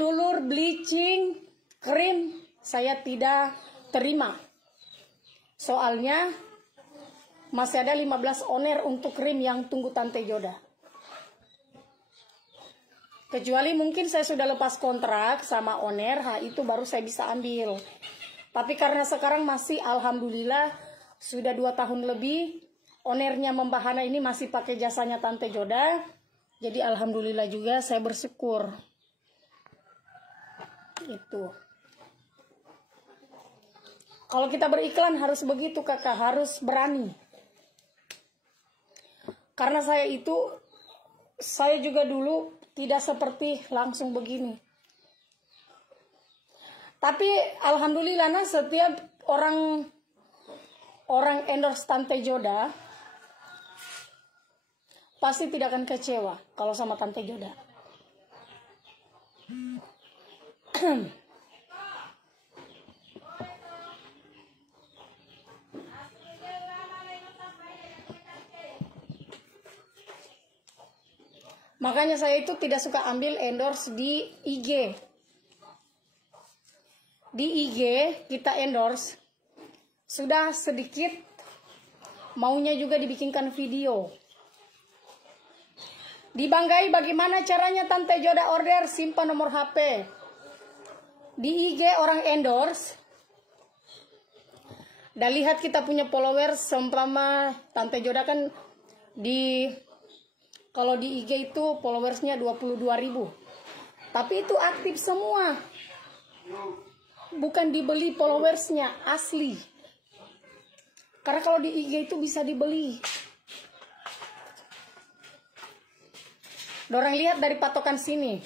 lulur, bleaching, krim, saya tidak terima. Soalnya masih ada 15 owner untuk krim yang tunggu Tante Joda. Kecuali mungkin saya sudah lepas kontrak sama owner, itu baru saya bisa ambil. Tapi karena sekarang masih alhamdulillah sudah 2 tahun lebih, ownernya membahana ini masih pakai jasanya Tante Joda. Jadi alhamdulillah juga saya bersyukur. Itu. Kalau kita beriklan harus begitu kakak, harus berani. Karena saya juga dulu tidak seperti langsung begini. Tapi alhamdulillah setiap orang endorse Tante Joda pasti tidak akan kecewa kalau sama Tante Joda. Makanya saya itu tidak suka ambil endorse di IG. Di IG kita endorse, sudah sedikit maunya juga dibikinkan video. Dibanggai bagaimana caranya Tante Joda order, simpan nomor HP. Di IG orang endorse. Dan lihat kita punya followers, seumpama Tante Joda kan kalau di IG itu followersnya 22.000. Tapi itu aktif semua. Bukan dibeli followersnya, asli. Karena kalau di IG itu bisa dibeli. Dorang lihat dari patokan sini.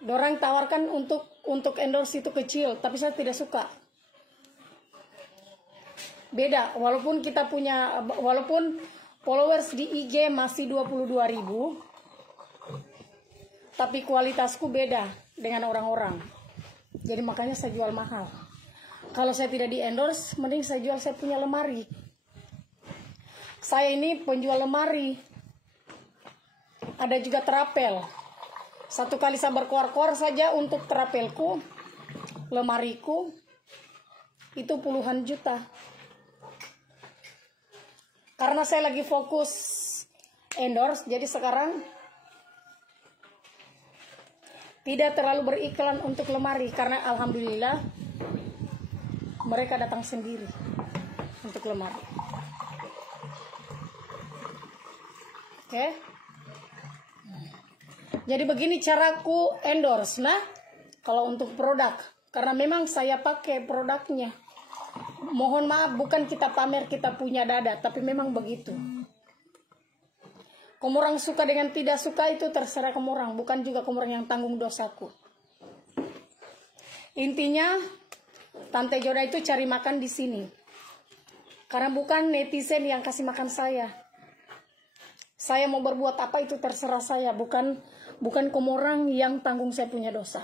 Dorang tawarkan untuk endorse itu kecil, tapi saya tidak suka. Beda, walaupun followers di IG masih 22.000, tapi kualitasku beda dengan orang-orang. Jadi makanya saya jual mahal. Kalau saya tidak di endorse, mending saya jual saya punya lemari. Saya ini penjual lemari. Ada juga terapel. Satu kali saya berkuar-kuar saja untuk terapelku, lemariku, itu puluhan juta. Karena saya lagi fokus endorse, jadi sekarang tidak terlalu beriklan untuk lemari. Karena alhamdulillah mereka datang sendiri untuk lemari. Oke. Jadi begini caraku endorse. Nah, kalau untuk produk, karena memang saya pakai produknya. Mohon maaf, bukan kita pamer kita punya dada, tapi memang begitu. Komorang suka dengan tidak suka itu terserah komorang, bukan juga komorang yang tanggung dosaku. Intinya, Tante Joda itu cari makan di sini. Karena bukan netizen yang kasih makan saya. Saya mau berbuat apa itu terserah saya, bukan komorang yang tanggung saya punya dosa.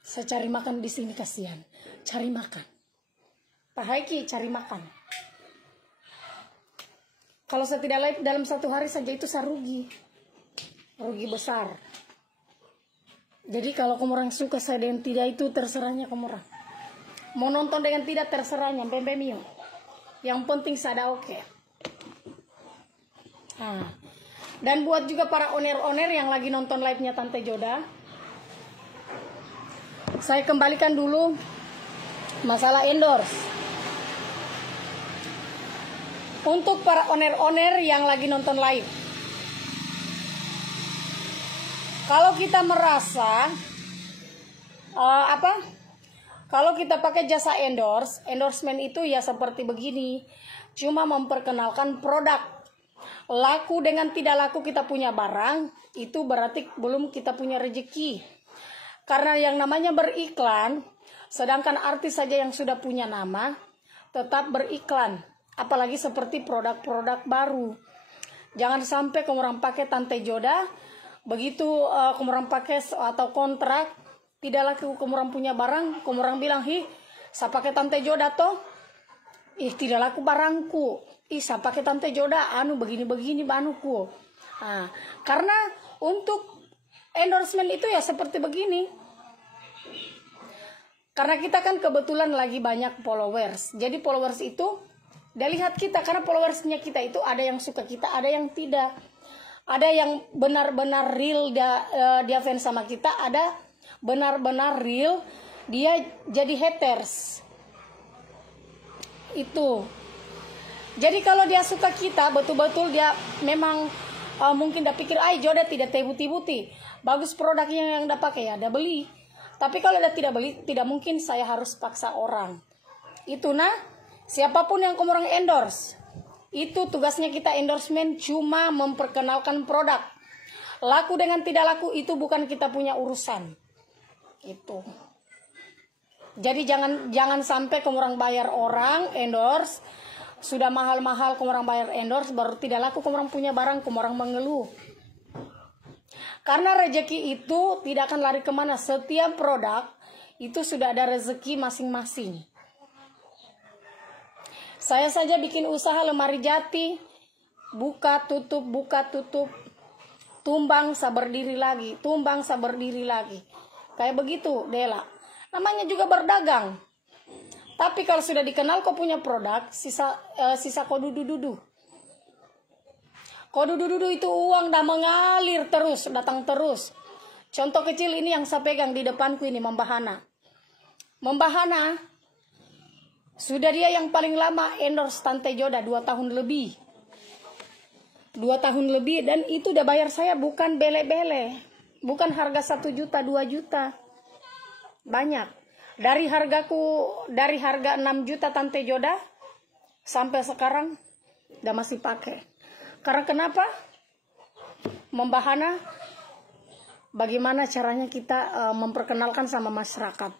Saya cari makan di sini, kasihan. Cari makan. Pak Haiki cari makan. Kalau saya tidak live dalam satu hari saja itu saya rugi. Rugi besar. Jadi kalau komorang suka saya dengan tidak itu terserahnya komorang. Mau nonton dengan tidak terserahnya, bembemio. Yang penting saya ada oke. Nah, dan buat juga para owner-owner yang lagi nonton live-nya Tante Joda, saya kembalikan dulu masalah endorse. Untuk para owner-owner yang lagi nonton live, kalau kita merasa kalau kita pakai jasa endorsement itu ya seperti begini, cuma memperkenalkan produk. Laku dengan tidak laku kita punya barang, itu berarti belum kita punya rezeki. Karena yang namanya beriklan, sedangkan artis saja yang sudah punya nama, tetap beriklan. Apalagi seperti produk-produk baru. Jangan sampai kamu orang pakai Tante Joda, begitu kamu orang pakai atau kontrak, tidak laku kamu orang punya barang, kamu orang bilang, saya pakai Tante Joda toh, tidak laku barangku. Saya pakai Tante Joda, begini-begini banuku. Nah, karena untuk endorsement itu ya seperti begini. Karena kita kan kebetulan lagi banyak followers. Jadi followers itu, dia lihat kita. Karena followersnya kita itu ada yang suka kita, ada yang tidak. Ada yang benar-benar real dia fans sama kita. Ada benar-benar real dia jadi haters. Itu. Jadi kalau dia suka kita, betul-betul dia memang mungkin dia pikir, Joda tidak tebuti-buti. Bagus produknya yang dia pakai, ya dia beli. Tapi kalau dia tidak beli, tidak mungkin saya harus paksa orang. Itu siapapun yang kamu orang endorse, itu tugasnya kita endorsement cuma memperkenalkan produk. Laku dengan tidak laku itu bukan kita punya urusan. Itu. Jadi jangan sampai kamu orang bayar orang endorse, sudah mahal-mahal kamu orang bayar endorse, baru tidak laku kamu orang punya barang, kamu orang mengeluh. Karena rezeki itu tidak akan lari kemana. Setiap produk itu sudah ada rezeki masing-masing. Saya saja bikin usaha lemari jati, buka tutup, tumbang saya berdiri lagi, tumbang saya berdiri lagi. Kayak begitu, Dela. Namanya juga berdagang. Tapi kalau sudah dikenal kau punya produk, sisa kau dudu-dudu. Kau dudu-dudu itu uang dah mengalir terus, datang terus. Contoh kecil ini yang saya pegang di depanku ini, Membahana. Membahana, sudah dia yang paling lama endorse Tante Joda 2 tahun lebih. 2 tahun lebih, dan itu udah bayar saya bukan bele-bele. Bukan harga 1 juta, 2 juta. Banyak. Dari harga 6 juta Tante Joda sampai sekarang udah masih pakai. Karena kenapa? Membahana, bagaimana caranya kita memperkenalkan sama masyarakat.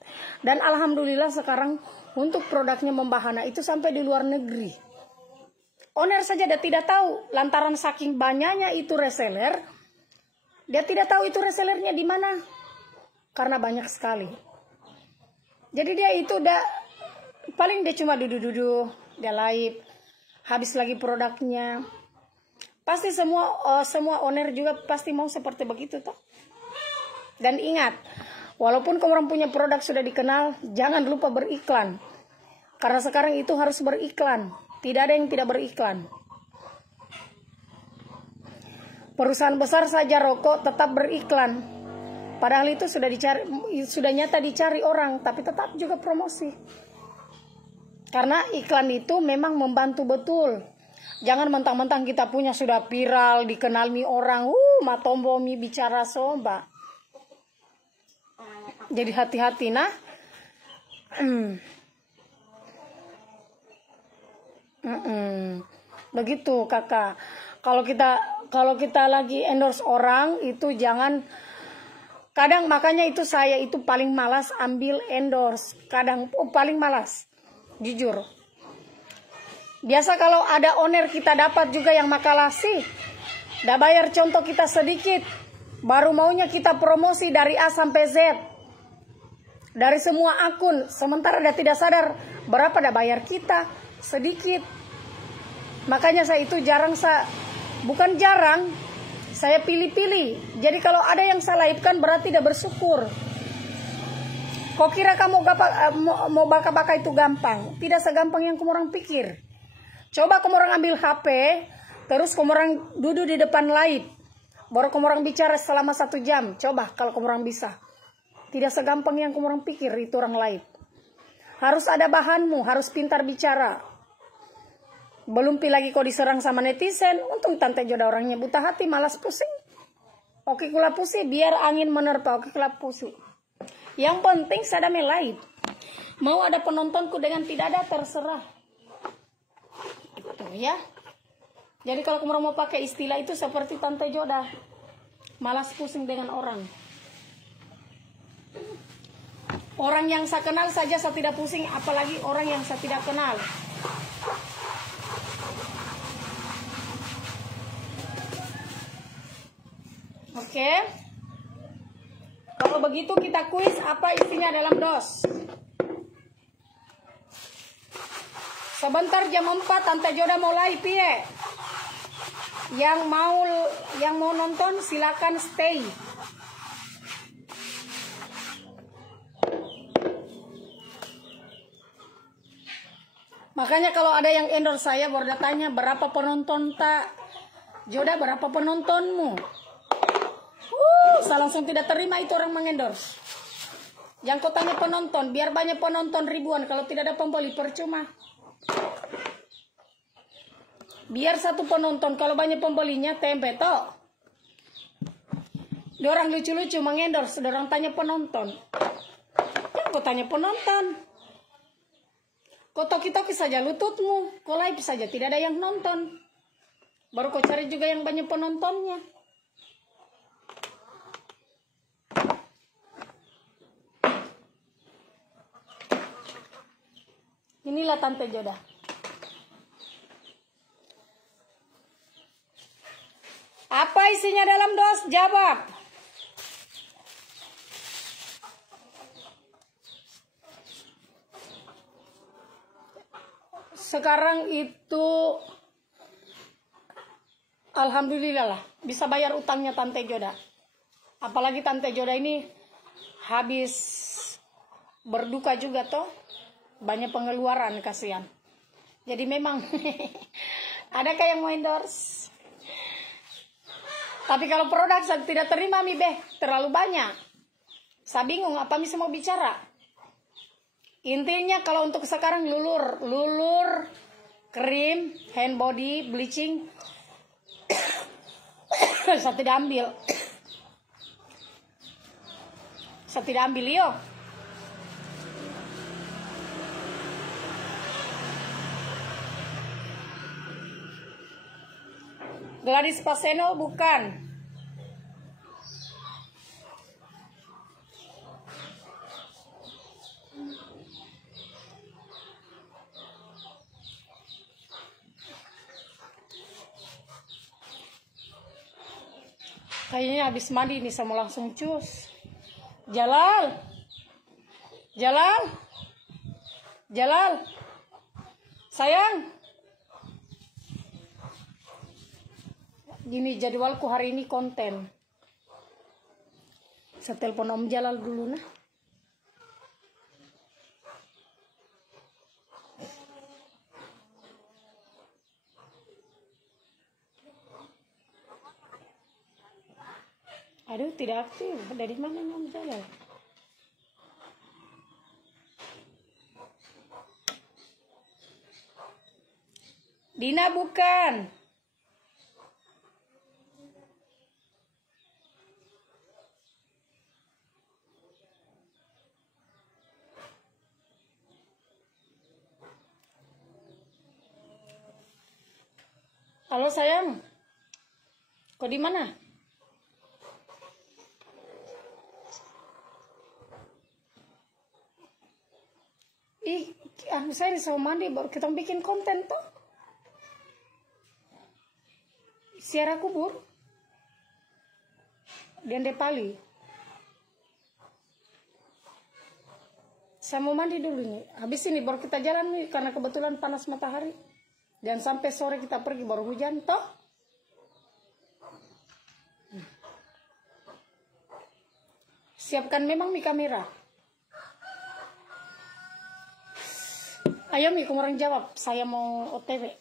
Dan alhamdulillah sekarang untuk produknya Membahana itu sampai di luar negeri. Owner saja dia tidak tahu, lantaran saking banyaknya itu reseller, dia tidak tahu itu resellernya di mana. Karena banyak sekali. Jadi dia itu udah paling dia cuma dudu-dudu, dia live, habis lagi produknya. Pasti semua owner juga pasti mau seperti begitu toh. Dan ingat, walaupun kamu punya produk sudah dikenal, jangan lupa beriklan. Karena sekarang itu harus beriklan. Tidak ada yang tidak beriklan. Perusahaan besar saja rokok tetap beriklan. Padahal itu sudah nyata dicari orang, tapi tetap juga promosi. Karena iklan itu memang membantu betul. Jangan mentang-mentang kita punya sudah viral, dikenal mi orang, matombo mi bicara somba. Jadi hati-hati nah. Begitu kakak. Kalau kita lagi endorse orang itu jangan. Kadang makanya itu saya itu paling malas ambil endorse. Kadang paling malas. Jujur. Biasa kalau ada owner kita dapat juga yang makalasi. Dah bayar contoh kita sedikit. Baru maunya kita promosi dari A sampai Z. Dari semua akun. Sementara dia tidak sadar berapa dah bayar kita. Sedikit. Makanya saya itu bukan jarang. Saya pilih-pilih. Jadi kalau ada yang saya live-kan berarti dia bersyukur. Kok kira kamu mau baka-baka itu gampang? Tidak segampang yang kamu orang pikir. Coba kamu orang ambil HP, terus kamu orang duduk di depan live. Baru kamu orang bicara selama 1 jam. Coba kalau kamu orang bisa. Tidak segampang yang kamu orang pikir itu orang live. Harus ada bahanmu, harus pintar bicara. Belum lagi kau diserang sama netizen. Untung Tante Joda orangnya buta hati, malas pusing. Oke kula pusing, biar angin menerpa. Oke kula pusing. Yang penting saya ada live. Mau ada penontonku dengan tidak ada, terserah. Gitu ya. Jadi kalau kamu mau pakai istilah itu seperti Tante Joda. Malas pusing dengan orang. Orang yang saya kenal saja saya tidak pusing, apalagi orang yang saya tidak kenal. Oke. Kalau begitu kita kuis apa isinya dalam dos. Sebentar jam 4 Tante Joda mau live ya. Yang mau nonton silakan stay. Makanya kalau ada yang endorse saya baru tanya berapa penonton tak Joda, berapa penontonmu? Saya langsung tidak terima itu orang mengendorse. Yang kau tanya penonton, biar banyak penonton ribuan, kalau tidak ada pembeli percuma. Biar 1 penonton, kalau banyak pembelinya tempe toh. Dia orang lucu-lucu mengendorse, dia orang tanya penonton. Yang kau tanya penonton. Kau toki-toki saja lututmu, kau live saja tidak ada yang nonton. Baru kau cari juga yang banyak penontonnya. Inilah Tante Joda. Apa isinya dalam dos? Jawab. Sekarang itu alhamdulillah lah bisa bayar utangnya Tante Joda. Apalagi Tante Joda ini habis berduka juga toh, banyak pengeluaran, kasihan. Jadi memang adakah yang mau endorse? Tapi kalau produk saya tidak terima mi beh, terlalu banyak. Saya bingung apa bisa mau bicara. Intinya kalau untuk sekarang lulur, krim, hand body, bleaching, saya tidak ambil. Saya tidak ambil yo. Gladys Paseno bukan. Kayaknya habis mandi nih sama langsung cus. Jalal. Sayang. Gini jadwalku hari ini konten. Saya telepon Om Jalal dulu nah. Aduh, tidak aktif. Dari mana Om Jalal? Dina bukan. Halo sayang. Kau di mana? Saya disuruh mandi baru kita bikin konten toh. Siara kubur. Dende Pali. Saya mau mandi dulu nih. Habis ini baru kita jalan nih karena kebetulan panas matahari. Dan sampai sore kita pergi baru hujan toh. Siapkan memang mi kamera. Ayo mi, kurang jawab. Saya mau OTW.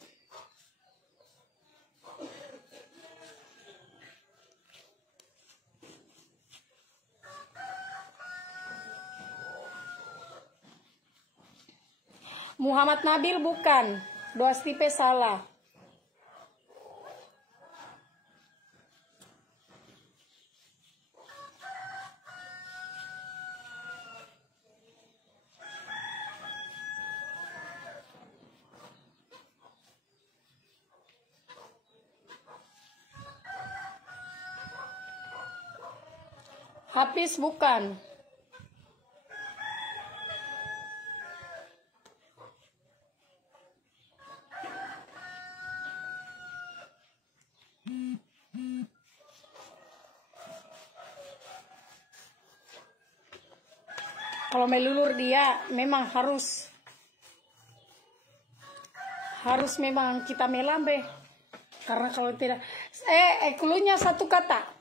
Muhammad Nabil bukan. Doa Stipe salah. Hafiz bukan. Kalau melulur dia memang harus memang kita melambe. Karena kalau tidak klunya satu kata.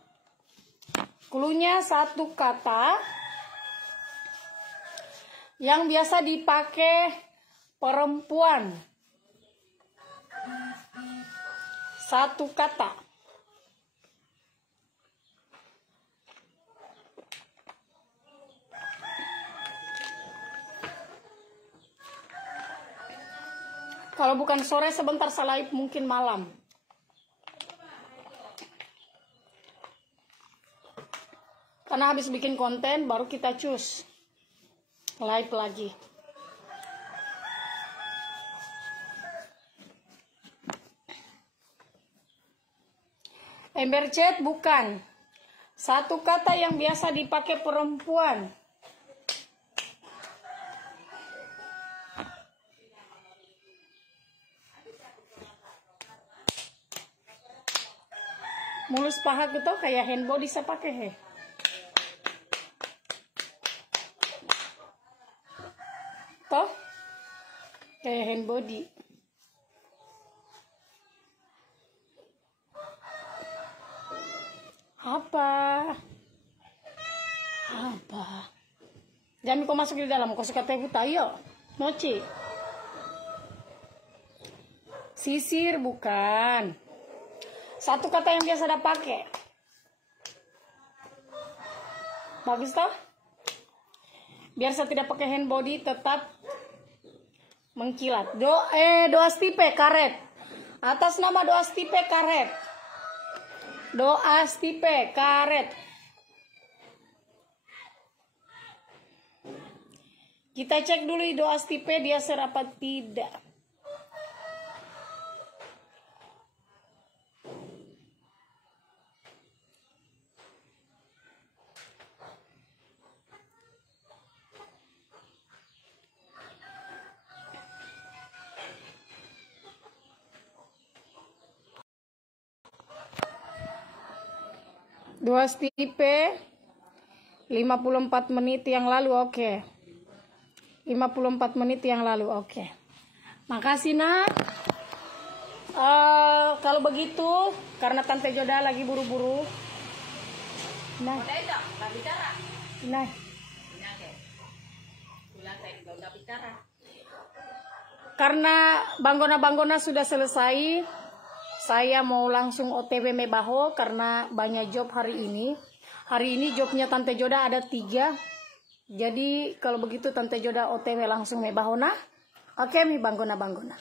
Klunya satu kata yang biasa dipakai perempuan. Satu kata. Kalau bukan sore sebentar salib mungkin malam. Karena habis bikin konten baru kita cus live lagi. Ember chat bukan. Satu kata yang biasa dipakai perempuan. Mulus paha gitu kayak hand body saya pakai he. Toh kayak hand body. Apa? Jangan kau masuk di dalam. Kau suka teh putih, ayo. Mochi. Sisir bukan. Satu kata yang biasa ada pakai. Bagus toh? Biar saya tidak pakai hand body, tetap mengkilat. Doa stipe karet. Atas nama doa stipe karet. Doa stipe karet. Kita cek dulu doa stipe dia serapa tidak. Doa stipe 54 menit yang lalu, oke. 54 menit yang lalu, oke. Makasih nak. Kalau begitu, karena Tante Joda lagi buru-buru. Nah. Nah. Karena banggona-banggona sudah selesai, saya mau langsung OTW Mebaho karena banyak job hari ini. Hari ini jobnya Tante Joda ada 3. Jadi kalau begitu Tante Joda OTW langsung Mebaho nah. Oke mi banggona-banggona.